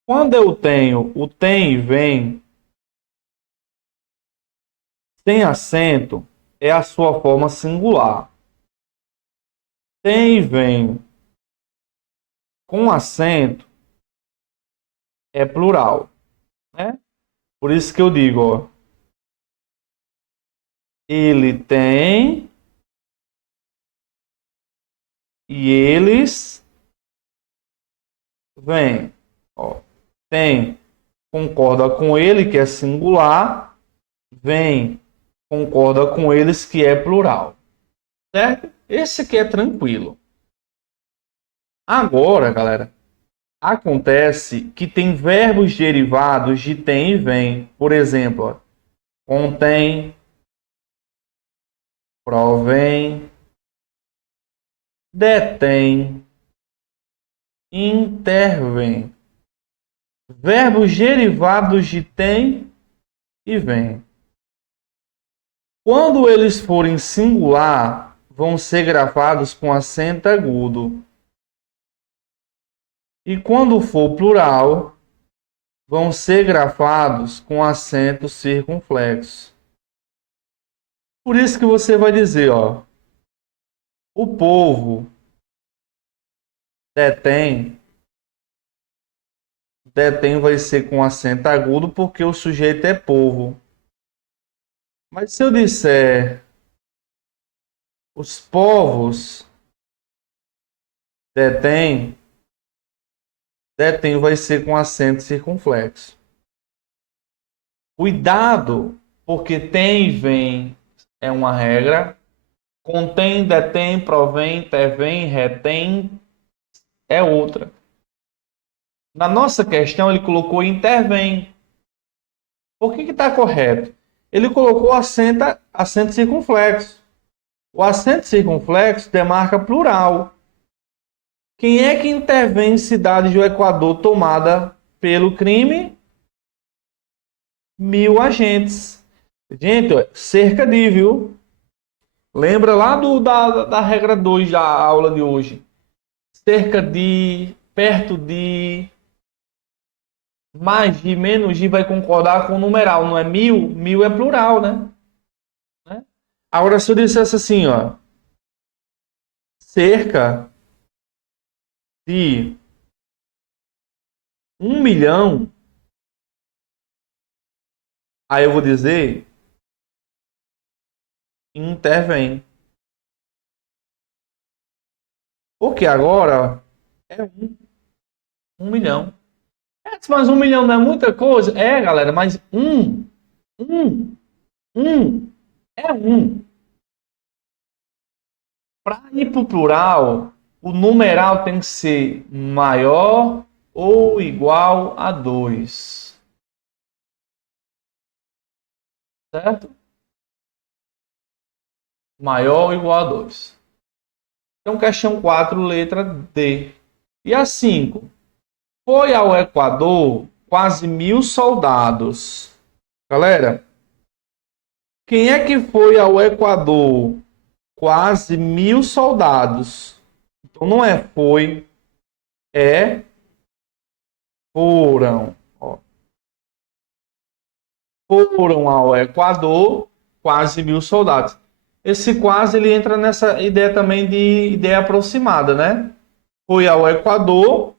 Quando eu tenho o tem e vem sem acento, é a sua forma singular. Tem e vem com acento é plural, né? Por isso que eu digo, ó, ele tem e eles vêm. Ó, tem concorda com ele, que é singular, vem concorda com eles, que é plural. Certo? Esse aqui é tranquilo. Agora, galera, acontece que tem verbos derivados de tem e vem. Por exemplo, ó, contém, provém, detém, intervém. Verbos derivados de tem e vem. Quando eles forem singular, vão ser gravados com acento agudo. E quando for plural, vão ser gravados com acento circunflexo. Por isso que você vai dizer, ó, o povo detém vai ser com acento agudo porque o sujeito é povo. Mas se eu disser os povos detém vai ser com acento circunflexo. Cuidado, porque tem e vem é uma regra. Contém, detém, provém, intervém, retém é outra. Na nossa questão, ele colocou intervém. Por que está correto? Ele colocou acento circunflexo. O acento circunflexo demarca plural. Quem é que intervém em cidade do Equador tomada pelo crime? 1.000 agentes. Gente, cerca de, viu? Lembra lá da regra 2 da aula de hoje? Cerca de, perto de, mais de, menos de vai concordar com o numeral, não é 1.000? 1.000 é plural, né? Agora, se eu dissesse assim, ó, cerca de 1.000.000, aí eu vou dizer intervém. Porque agora é 1.000.000. Mas 1.000.000 não é muita coisa? É, galera, mas um, é um. Para ir para o plural, o numeral tem que ser maior ou igual a 2. Certo? Maior ou igual a 2. Então, questão 4, letra D. E a 5. Foi ao Equador quase 1.000 soldados. Galera, quem é que foi ao Equador quase 1.000 soldados? Então, não é foi, é foram. Ó. Foram ao Equador quase 1.000 soldados. Esse quase ele entra nessa ideia também de ideia aproximada, né? Foi ao Equador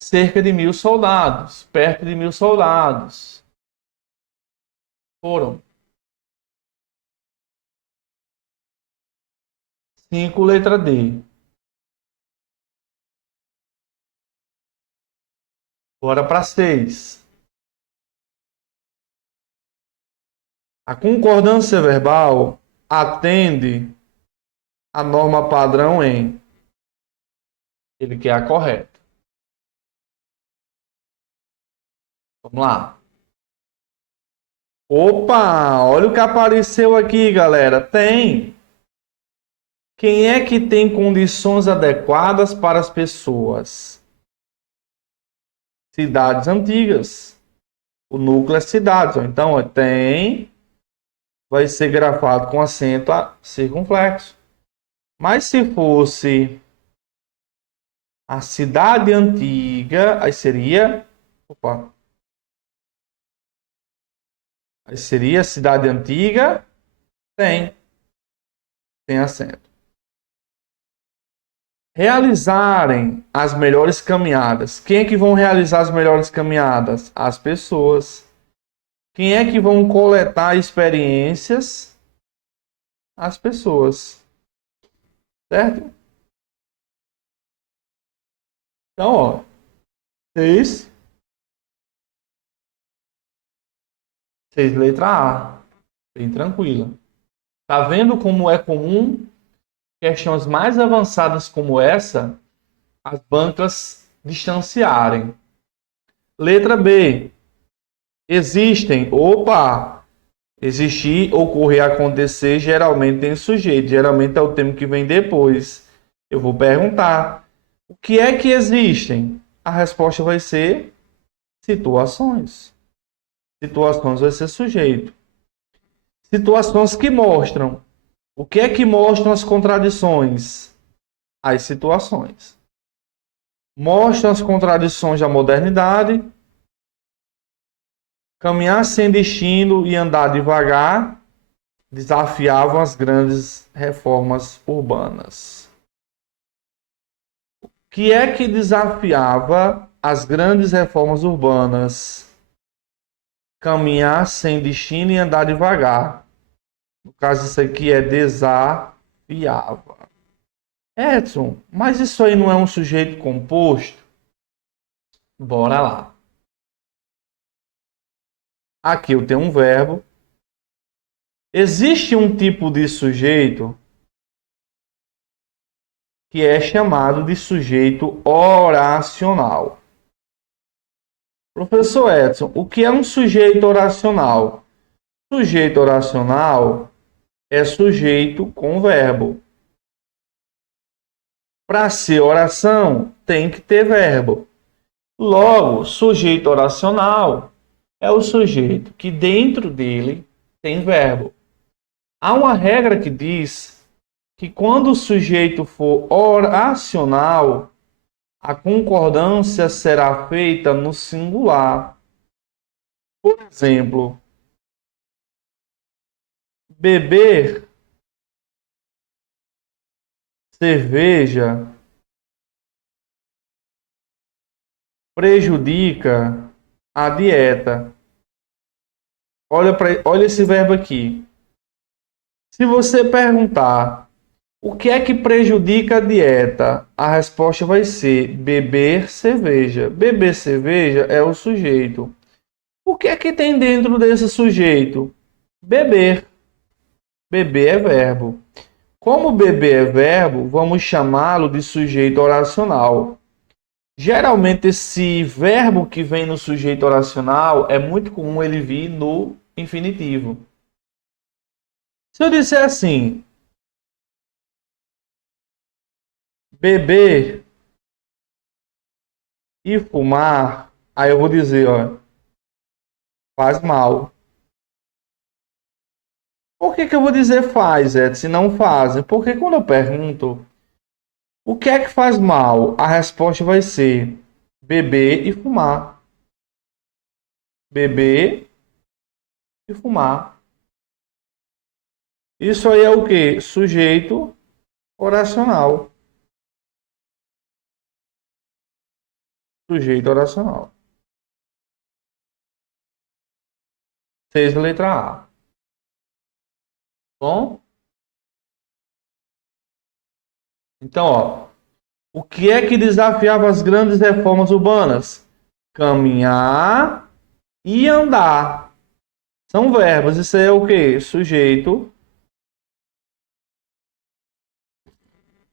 cerca de 1.000 soldados, perto de 1.000 soldados. Foram. 5, letra D. Bora para 6. A concordância verbal atende a norma padrão em. Ele quer a correta. Vamos lá. Opa, olha o que apareceu aqui, galera. Tem. Quem é que tem condições adequadas para as pessoas? Cidades antigas. O núcleo é cidades. Então, ó, tem. Vai ser grafado com acento circunflexo. Mas se fosse a cidade antiga, aí seria. Opa. Aí seria cidade antiga. Tem acento. Realizarem as melhores caminhadas. Quem é que vão realizar as melhores caminhadas? As pessoas. Quem é que vão coletar experiências? As pessoas. Certo? Então, ó. 6. 6, letra A. Bem tranquila. Tá vendo como é comum questões mais avançadas como essa, as bancas distanciarem. Letra B. Existem. Opa! Existir, ocorrer, acontecer, geralmente tem sujeito. Geralmente é o termo que vem depois. Eu vou perguntar: o que é que existem? A resposta vai ser situações. Situações vai ser sujeito. Situações que mostram. O que é que mostram as contradições? As situações. Mostram as contradições da modernidade. Caminhar sem destino e andar devagar desafiavam as grandes reformas urbanas. O que é que desafiava as grandes reformas urbanas? Caminhar sem destino e andar devagar. No caso, isso aqui é desafiava. Edson, mas isso aí não é um sujeito composto? Bora lá. Aqui eu tenho um verbo. Existe um tipo de sujeito que é chamado de sujeito oracional. Professor Edson, o que é um sujeito oracional? Sujeito oracional é sujeito com verbo. Para ser oração, tem que ter verbo. Logo, sujeito oracional é o sujeito que dentro dele tem verbo. Há uma regra que diz que quando o sujeito for oracional, a concordância será feita no singular. Por exemplo, beber cerveja prejudica a dieta. Olha esse verbo aqui. Se você perguntar o que é que prejudica a dieta, a resposta vai ser beber cerveja. Beber cerveja é o sujeito. O que é que tem dentro desse sujeito? Beber. Beber é verbo. Como beber é verbo, vamos chamá-lo de sujeito oracional. Geralmente, esse verbo que vem no sujeito oracional é muito comum ele vir no infinitivo. Se eu disser assim, beber e fumar, aí eu vou dizer, ó, faz mal. Por que eu vou dizer faz, se não fazem? Porque quando eu pergunto o que é que faz mal, a resposta vai ser beber e fumar. Beber e fumar. Isso aí é o que? Sujeito oracional. Sujeito oracional. 6 letra A. Bom? Então, ó. O que é que desafiava as grandes reformas urbanas? Caminhar e andar. São verbos. Isso aí é o que? Sujeito.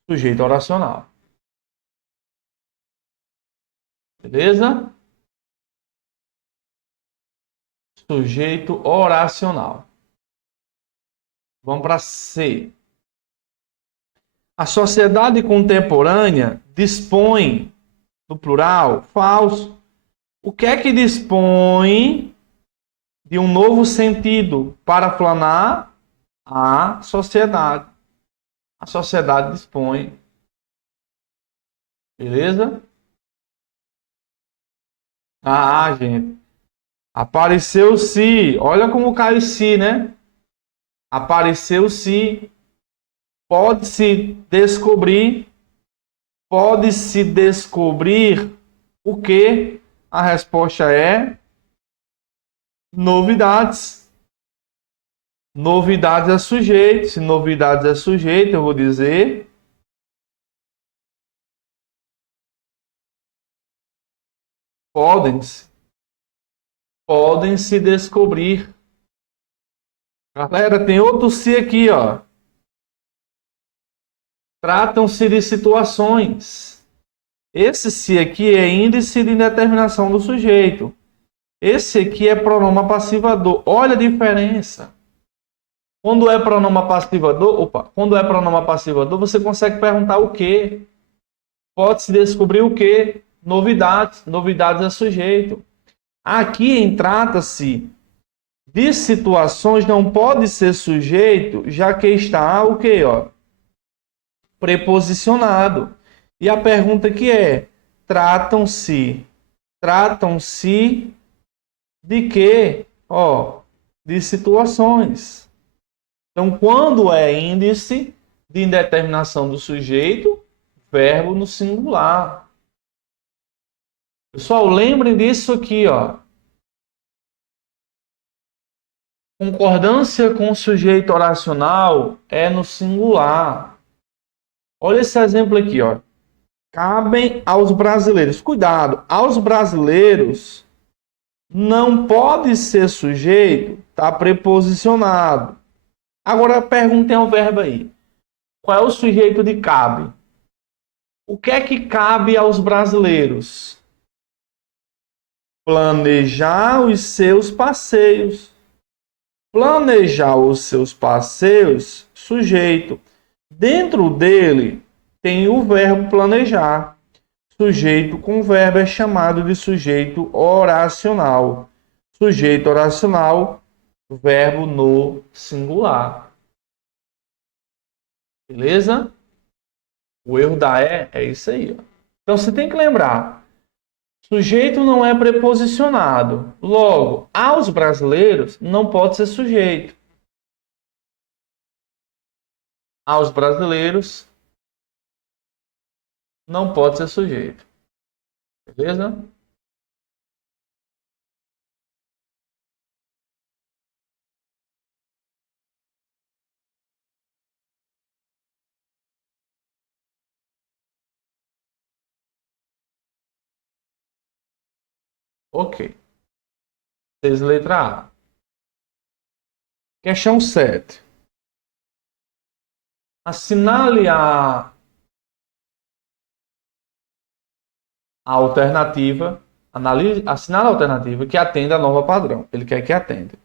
Sujeito oracional. Beleza? Sujeito oracional. Vamos para C. A sociedade contemporânea dispõe, no plural, falso. O que é que dispõe de um novo sentido para planar a sociedade? A sociedade dispõe. Beleza? Gente. Apareceu-se. Olha como cai se, né? Apareceu-se. Pode-se descobrir. Pode-se descobrir o que? A resposta é novidades. Novidades é sujeito. Se novidades é sujeito, eu vou dizer podem-se. Podem-se descobrir. Galera, tem outro se aqui, ó. Tratam-se de situações. Esse se aqui é índice de indeterminação do sujeito. Esse aqui é pronome passivador. Olha a diferença. Quando é pronome passivador, quando é pronome passivador, você consegue perguntar o quê? Pode-se descobrir o quê? Novidades. Novidades é sujeito. Aqui em trata-se de situações, não pode ser sujeito, já que está o quê? Ó, preposicionado. E a pergunta que é, tratam-se de quê? Ó, de situações. Então, quando é índice de indeterminação do sujeito, verbo no singular. Pessoal, lembrem disso aqui, ó. Concordância com o sujeito oracional é no singular. Olha esse exemplo aqui, ó. Cabem aos brasileiros. Cuidado, aos brasileiros não pode ser sujeito, tá preposicionado. Agora perguntem ao verbo aí. Qual é o sujeito de cabe? O que é que cabe aos brasileiros? Planejar os seus passeios. Planejar os seus passeios, sujeito. Dentro dele tem o verbo planejar. Sujeito com verbo é chamado de sujeito oracional. Sujeito oracional, verbo no singular. Beleza? O erro da é isso aí. Ó. Então você tem que lembrar. Sujeito não é preposicionado. Logo, aos brasileiros não pode ser sujeito. Aos brasileiros não pode ser sujeito. Beleza? Ok. 6, letra A. Questão 7. Assinale a alternativa. Assinale a alternativa que atenda a nova padrão. Ele quer que atenda.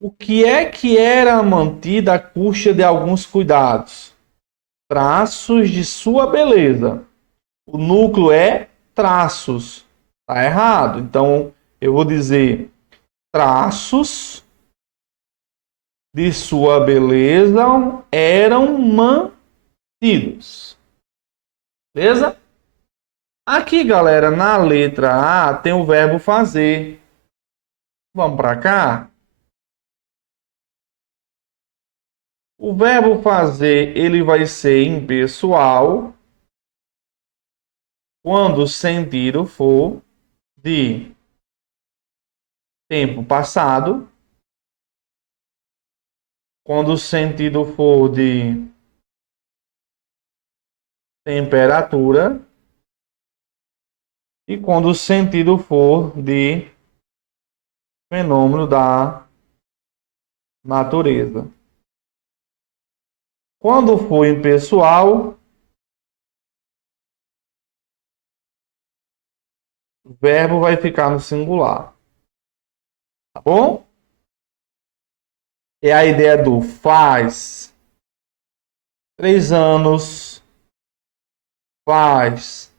O que era mantida à custa de alguns cuidados? Traços de sua beleza. O núcleo é traços. Tá errado. Então, eu vou dizer traços de sua beleza eram mantidos. Beleza? Aqui, galera, na letra A tem o verbo fazer. Vamos para cá? O verbo fazer, ele vai ser impessoal quando o sentido for de tempo passado, quando o sentido for de temperatura e quando o sentido for de fenômeno da natureza. Quando for impessoal, o verbo vai ficar no singular. Tá bom? É a ideia do faz 3 anos, faz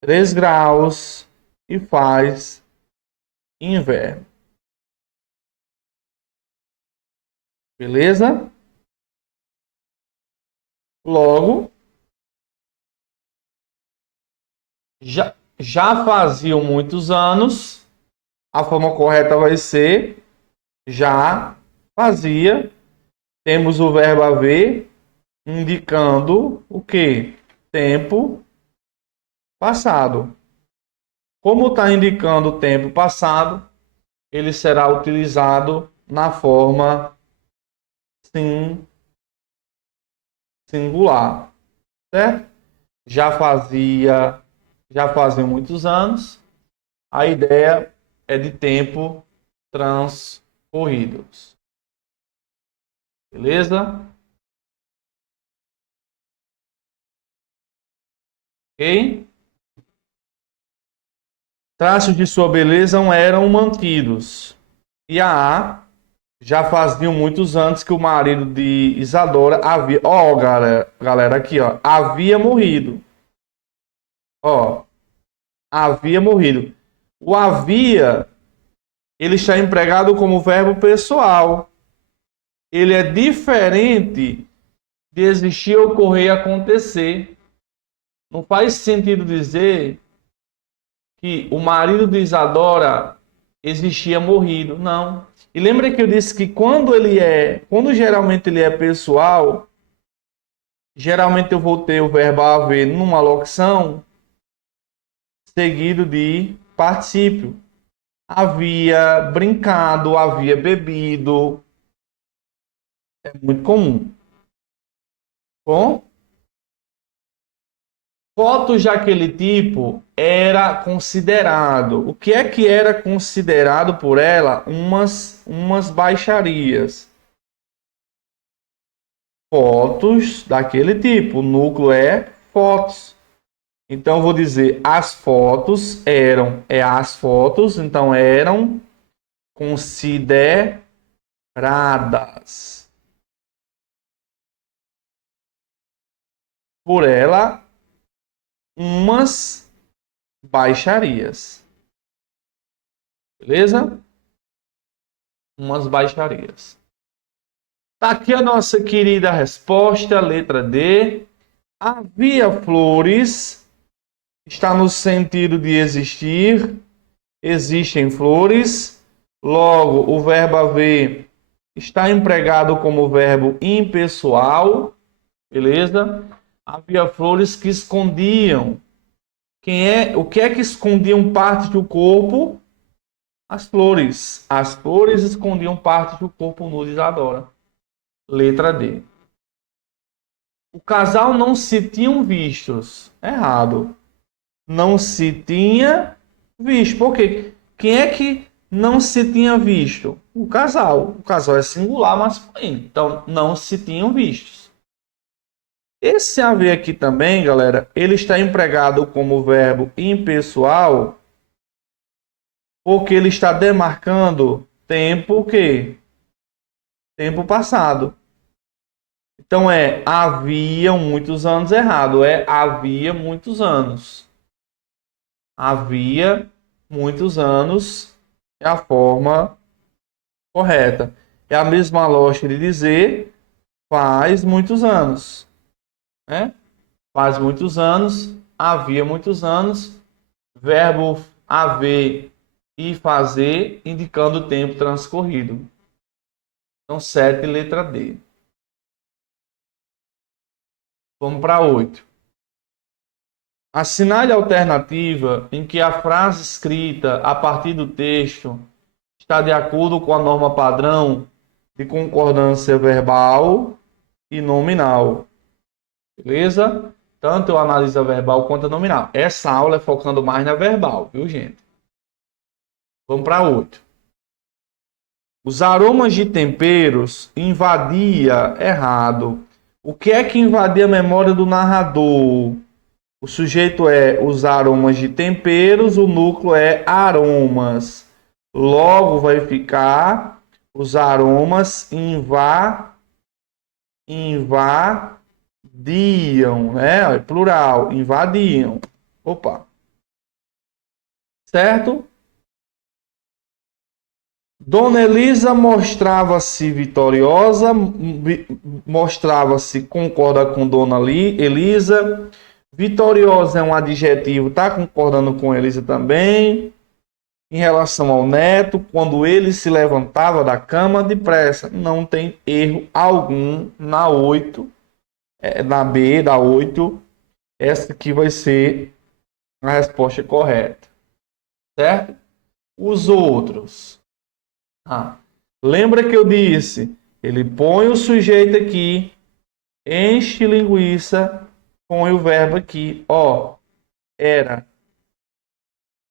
3 graus e faz inverno. Beleza? Logo, já faziam muitos anos, a forma correta vai ser já fazia. Temos o verbo haver indicando o que? Tempo passado. Como está indicando o tempo passado, ele será utilizado na forma singular, certo? Já fazia muitos anos. A ideia é de tempo transcorridos. Beleza? Ok? Traços de sua beleza eram mantidos. E a A já faziam muitos anos que o marido de Isadora havia, ó, galera, aqui, ó, havia morrido. Ó, havia morrido. O havia, ele está empregado como verbo pessoal. Ele é diferente de existir, ocorrer e acontecer. Não faz sentido dizer que o marido de Isadora existia morrido. Não. E lembra que eu disse que quando geralmente ele é pessoal, geralmente eu vou ter o verbo haver numa locução seguido de particípio. Havia brincado, havia bebido. É muito comum. Bom, fotos daquele tipo era considerado. O que era considerado por ela? Umas baixarias. Fotos daquele tipo. O núcleo é fotos. Então eu vou dizer as fotos eram, as fotos, então eram consideradas por ela umas baixarias. Beleza? Umas baixarias. Tá aqui a nossa querida resposta, letra D. Havia flores, está no sentido de existir, existem flores. Logo, o verbo haver está empregado como verbo impessoal, beleza? Havia flores que escondiam. O que é que escondiam parte do corpo? As flores. As flores escondiam parte do corpo nu de Isadora. Letra D. O casal não se tinham vistos. Errado. Não se tinha visto. Por quê? Quem é que não se tinha visto? O casal. O casal é singular masculino. Então, não se tinham vistos. Esse haver aqui também, galera, ele está empregado como verbo impessoal porque ele está demarcando tempo o quê? Tempo passado. Então haviam muitos anos errado. Havia muitos anos. Havia muitos anos é a forma correta. É a mesma lógica de dizer faz muitos anos, né? Faz muitos anos, havia muitos anos, verbo haver e fazer indicando o tempo transcorrido. Então 7, letra D. Vamos para 8. Assinale a alternativa em que a frase escrita a partir do texto está de acordo com a norma padrão de concordância verbal e nominal. Beleza? Tanto eu analiso a verbal quanto a nominal. Essa aula é focando mais na verbal, viu, gente? Vamos para 8. Os aromas de temperos invadia errado. O que é que invadia a memória do narrador? O sujeito é os aromas de temperos, o núcleo é aromas. Logo vai ficar os aromas invadiam, né? É plural, invadiam. Opa. Certo? Dona Elisa mostrava-se vitoriosa, mostrava-se, concorda com Dona Elisa. Vitoriosa é um adjetivo, tá concordando com Elisa também. Em relação ao neto, quando ele se levantava da cama depressa, não tem erro algum na 8, na B da 8. Essa aqui vai ser a resposta correta. Certo? Os outros. Lembra que eu disse? Ele põe o sujeito aqui, enche linguiça, põe o verbo aqui. Ó, era.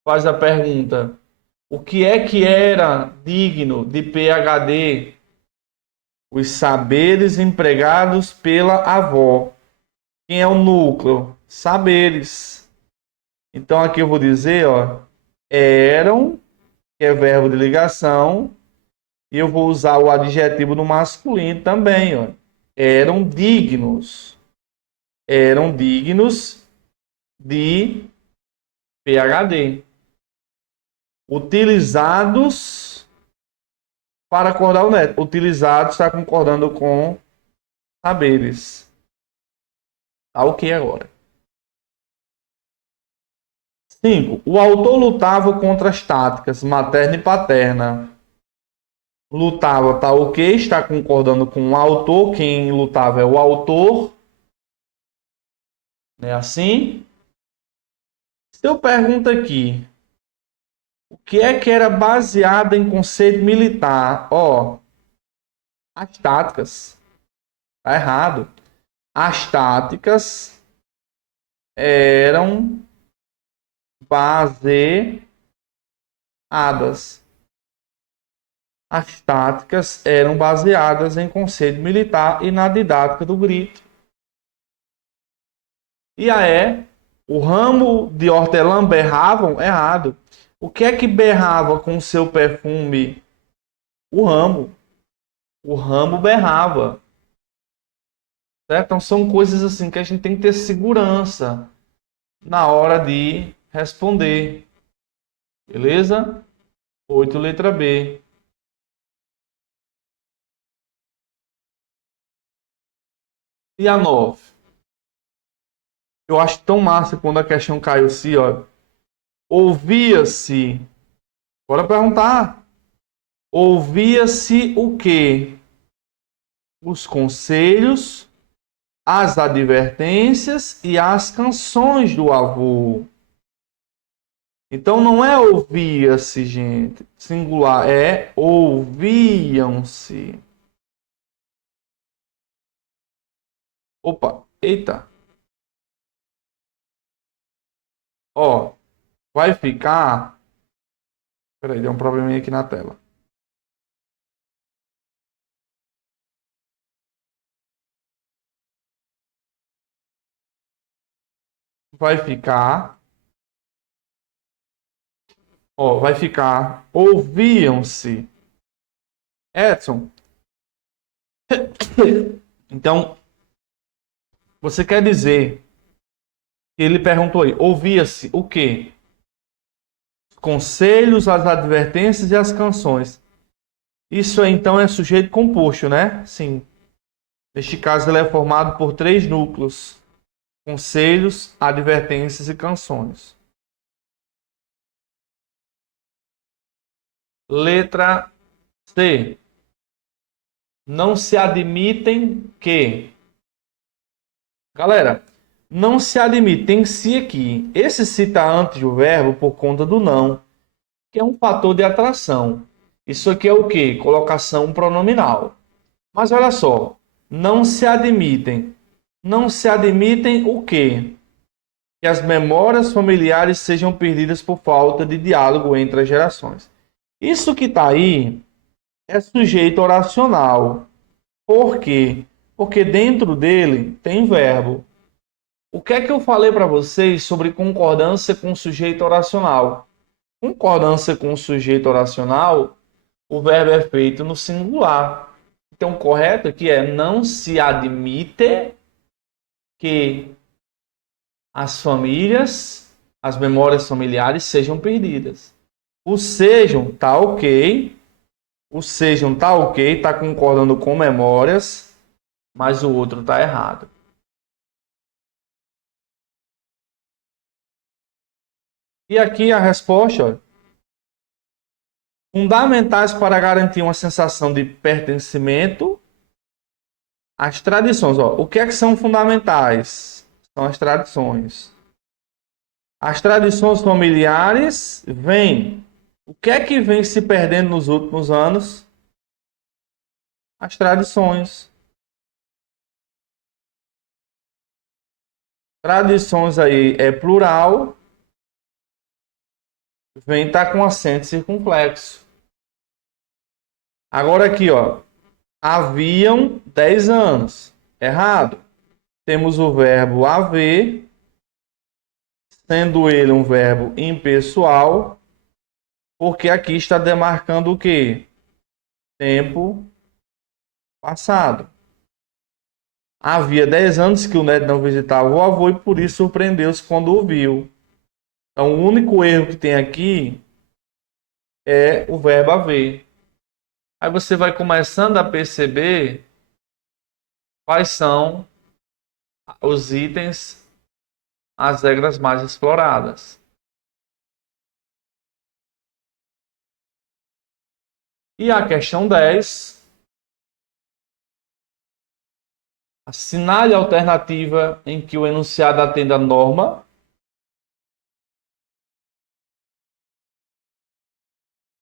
Faz a pergunta. O que era digno de PhD? Os saberes empregados pela avó. Quem é o núcleo? Saberes. Então aqui eu vou dizer, ó, eram, que é verbo de ligação, e eu vou usar o adjetivo no masculino também, ó. Eram dignos. Eram dignos de PhD. Utilizados para acordar o neto. Utilizados está concordando com saberes. Tá ok agora. 5. O autor lutava contra as táticas materna e paterna. Lutava, tá ok, está concordando com o autor. Quem lutava é o autor. É assim? Se eu pergunto aqui, o que é que era baseado em conceito militar? Ó, as táticas. Tá errado. As táticas eram baseadas. As táticas eram baseadas em conceito militar e na didática do grito. E aí, o ramo de hortelã berravam? Errado. O que é que berrava com seu perfume? O ramo. O ramo berrava. Certo? Então são coisas assim que a gente tem que ter segurança na hora de responder. Beleza? 8, letra B. E a 9? Eu acho tão massa quando a questão caiu assim, ó. Ouvia-se. Bora perguntar. Ouvia-se o quê? Os conselhos, as advertências e as canções do avô. Então não é ouvia-se, gente, singular, é ouviam-se. Opa, eita. Ó, vai ficar. Peraí, deu um probleminha aqui na tela. Vai ficar. Ó, vai ficar. Ouviam-se. Edson. Então, você quer dizer que ele perguntou aí, ouvia-se o quê? Conselhos, as advertências e as canções. Isso aí, então é sujeito composto, né? Sim. Neste caso, ele é formado por 3 núcleos: conselhos, advertências e canções. Letra C. Não se admitem que. Galera, não se admite. Tem se aqui. Esse se está antes do verbo por conta do não, que é um fator de atração. Isso aqui é o quê? Colocação pronominal. Mas olha só. Não se admitem. Não se admitem o quê? Que as memórias familiares sejam perdidas por falta de diálogo entre as gerações. Isso que está aí é sujeito oracional. Por quê? Porque dentro dele tem verbo. O que é que eu falei para vocês sobre concordância com sujeito oracional? Concordância com sujeito oracional, o verbo é feito no singular. Então, o correto aqui é não se admite que as famílias, as memórias familiares sejam perdidas. O sejam tá ok. O sejam tá ok, tá concordando com memórias, mas o outro tá errado. E aqui a resposta, ó, fundamentais para garantir uma sensação de pertencimento, as tradições. Ó, o que é que são fundamentais? São as tradições. As tradições familiares vêm. O que é que vem se perdendo nos últimos anos? As tradições. Tradições aí é plural, vem estar com acento circunflexo. Agora aqui, ó, haviam 10 anos. Errado. Temos o verbo haver, sendo ele um verbo impessoal, Porque aqui está demarcando o quê? Tempo passado. Havia 10 anos que o neto não visitava o avô e por isso surpreendeu-se quando o viu. Então, o único erro que tem aqui é o verbo haver. Aí você vai começando a perceber quais são os itens, as regras mais exploradas. E a questão 10, assinale a alternativa em que o enunciado atenda a norma.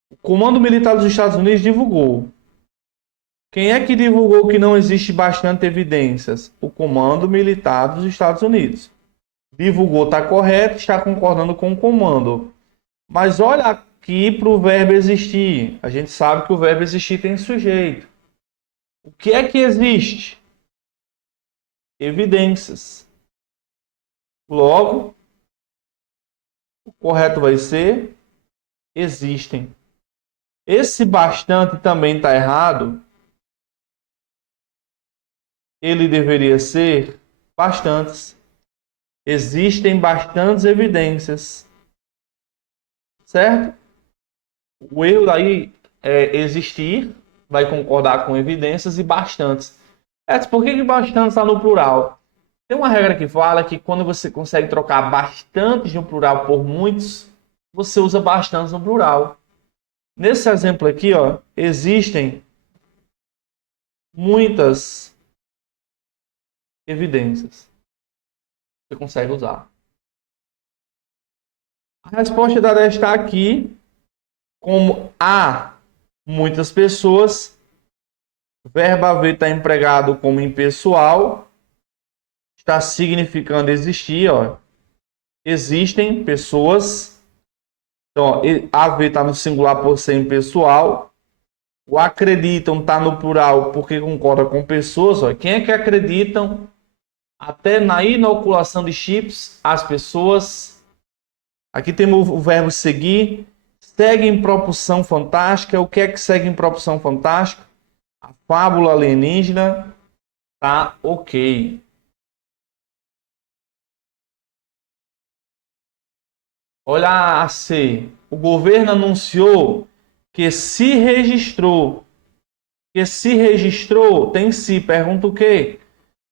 O Comando Militar dos Estados Unidos divulgou. Quem é que divulgou que não existe bastante evidências? O Comando Militar dos Estados Unidos. Divulgou, está correto, está concordando com o comando. Mas olha aqui para o verbo existir. A gente sabe que o verbo existir tem sujeito. O que é que existe? Evidências. Logo, o correto vai ser existem. Esse bastante também está errado. Ele deveria ser bastantes. Existem bastantes evidências. Certo? O erro daí é existir, vai concordar com evidências e bastantes. Por que bastantes está no plural? Tem uma regra que fala que quando você consegue trocar bastantes no plural por muitos, você usa bastantes no plural. Nesse exemplo aqui, ó, existem muitas evidências. Você consegue usar. A resposta da 10 está aqui. Como há muitas pessoas, o verbo haver está empregado como impessoal, está significando existir, ó. Existem pessoas. Então, ó, haver está no singular por ser impessoal. O acreditam está no plural porque concorda com pessoas. Ó. Quem é que acreditam? Até na inoculação de chips, as pessoas. Aqui temos o verbo seguir. Segue em propulsão fantástica. O que é que segue em propulsão fantástica? A fábula alienígena. Tá ok. Olha a C. O governo anunciou que se registrou. Que se registrou tem se. Pergunta o quê?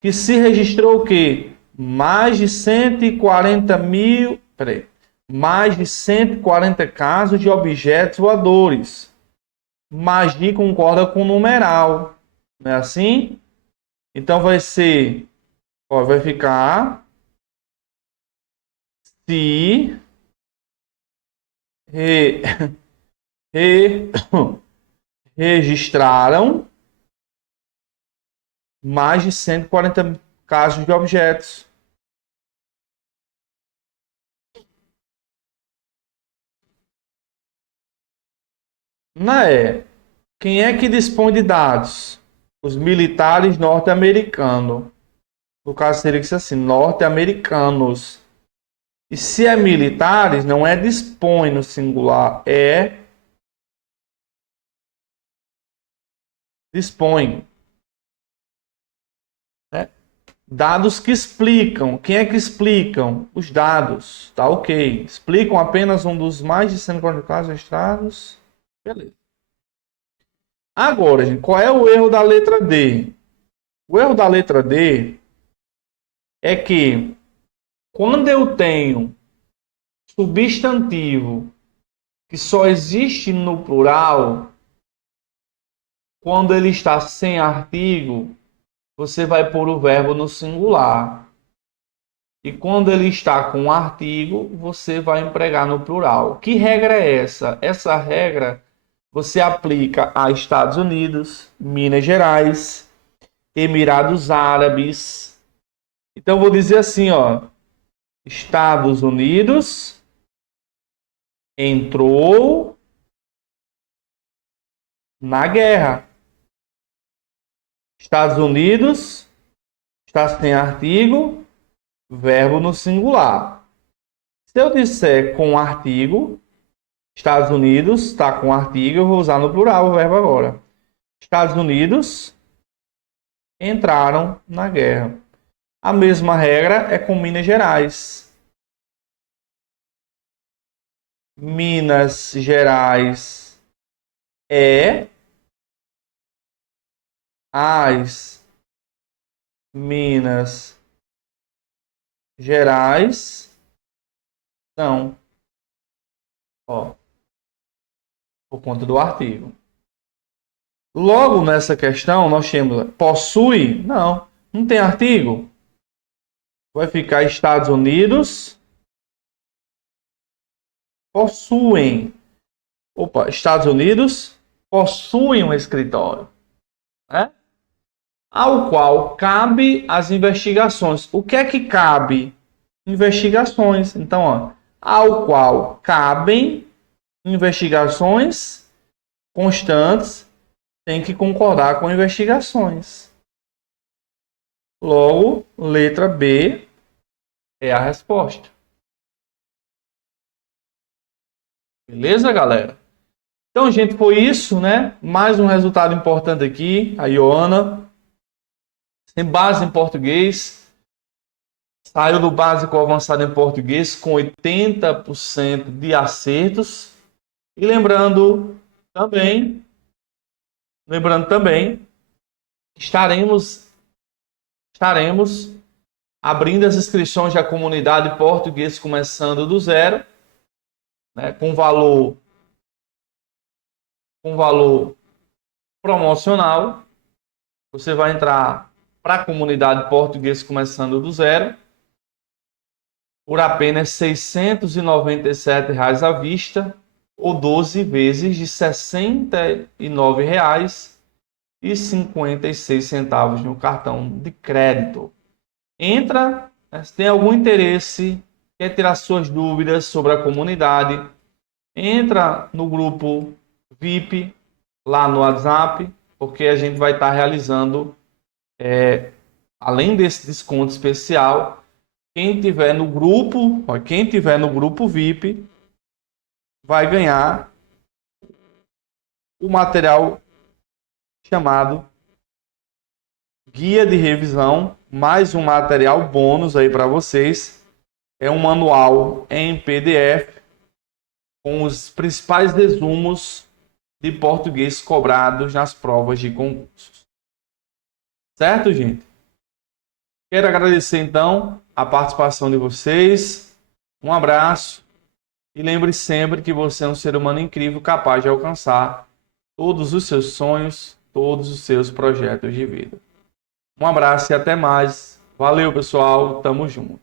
Que se registrou o quê? Mais de 140 mil. Peraí. Mais de 140 casos de objetos voadores. Magi concorda com o numeral. Não é assim? Então vai ser. Ó, vai ficar. Se. Re, re, registraram mais de 140 casos de objetos. Não é? Quem é que dispõe de dados? Os militares norte-americanos. No caso seria que assim, norte-americanos. E se é militares, não é dispõe no singular, é dispõe. Né? Dados que explicam. Quem é que explicam? Os dados. Tá ok. Explicam apenas um dos mais de 140 casos registrados. Beleza. Agora, gente, qual é o erro da letra D? O erro da letra D é que quando eu tenho substantivo que só existe no plural, quando ele está sem artigo, você vai pôr o verbo no singular. E quando ele está com artigo, você vai empregar no plural. Que regra é essa? Essa regra você aplica a Estados Unidos, Minas Gerais, Emirados Árabes. Então vou dizer assim, ó, Estados Unidos entrou na guerra. Estados Unidos está sem artigo, verbo no singular. Se eu disser com artigo, Estados Unidos está com artigo, eu vou usar no plural o verbo agora. Estados Unidos entraram na guerra. A mesma regra é com Minas Gerais. Minas Gerais é as Minas Gerais são, ó, por conta do artigo. Logo nessa questão nós temos possui? Não tem artigo. Vai ficar Estados Unidos possuem. Opa, Estados Unidos possuem um escritório, né? Ao qual cabe as investigações. O que é que cabe? Investigações. Então, ó, ao qual cabem investigações constantes, tem que concordar com investigações. Logo, letra B é a resposta. Beleza, galera? Então, gente, foi isso, né? Mais um resultado importante aqui. A Ioana, sem base em português, saiu do básico avançado em português com 80% de acertos. E lembrando também, estaremos abrindo as inscrições da comunidade português começando do zero, né, com valor promocional. Você vai entrar para a comunidade português começando do zero por apenas R$ 697 à vista ou 12 vezes de R$ 69,56 no cartão de crédito. Entra, né, se tem algum interesse, quer tirar suas dúvidas sobre a comunidade, entra no grupo VIP lá no WhatsApp, porque a gente vai estar realizando, além desse desconto especial, quem tiver no grupo VIP vai ganhar o material chamado Guia de Revisão, mais um material bônus aí para vocês. É um manual em PDF com os principais resumos de português cobrados nas provas de concursos. Certo, gente? Quero agradecer, então, a participação de vocês. Um abraço. E lembre sempre que você é um ser humano incrível, capaz de alcançar todos os seus sonhos, todos os seus projetos de vida. Um abraço e até mais. Valeu, pessoal. Tamo junto.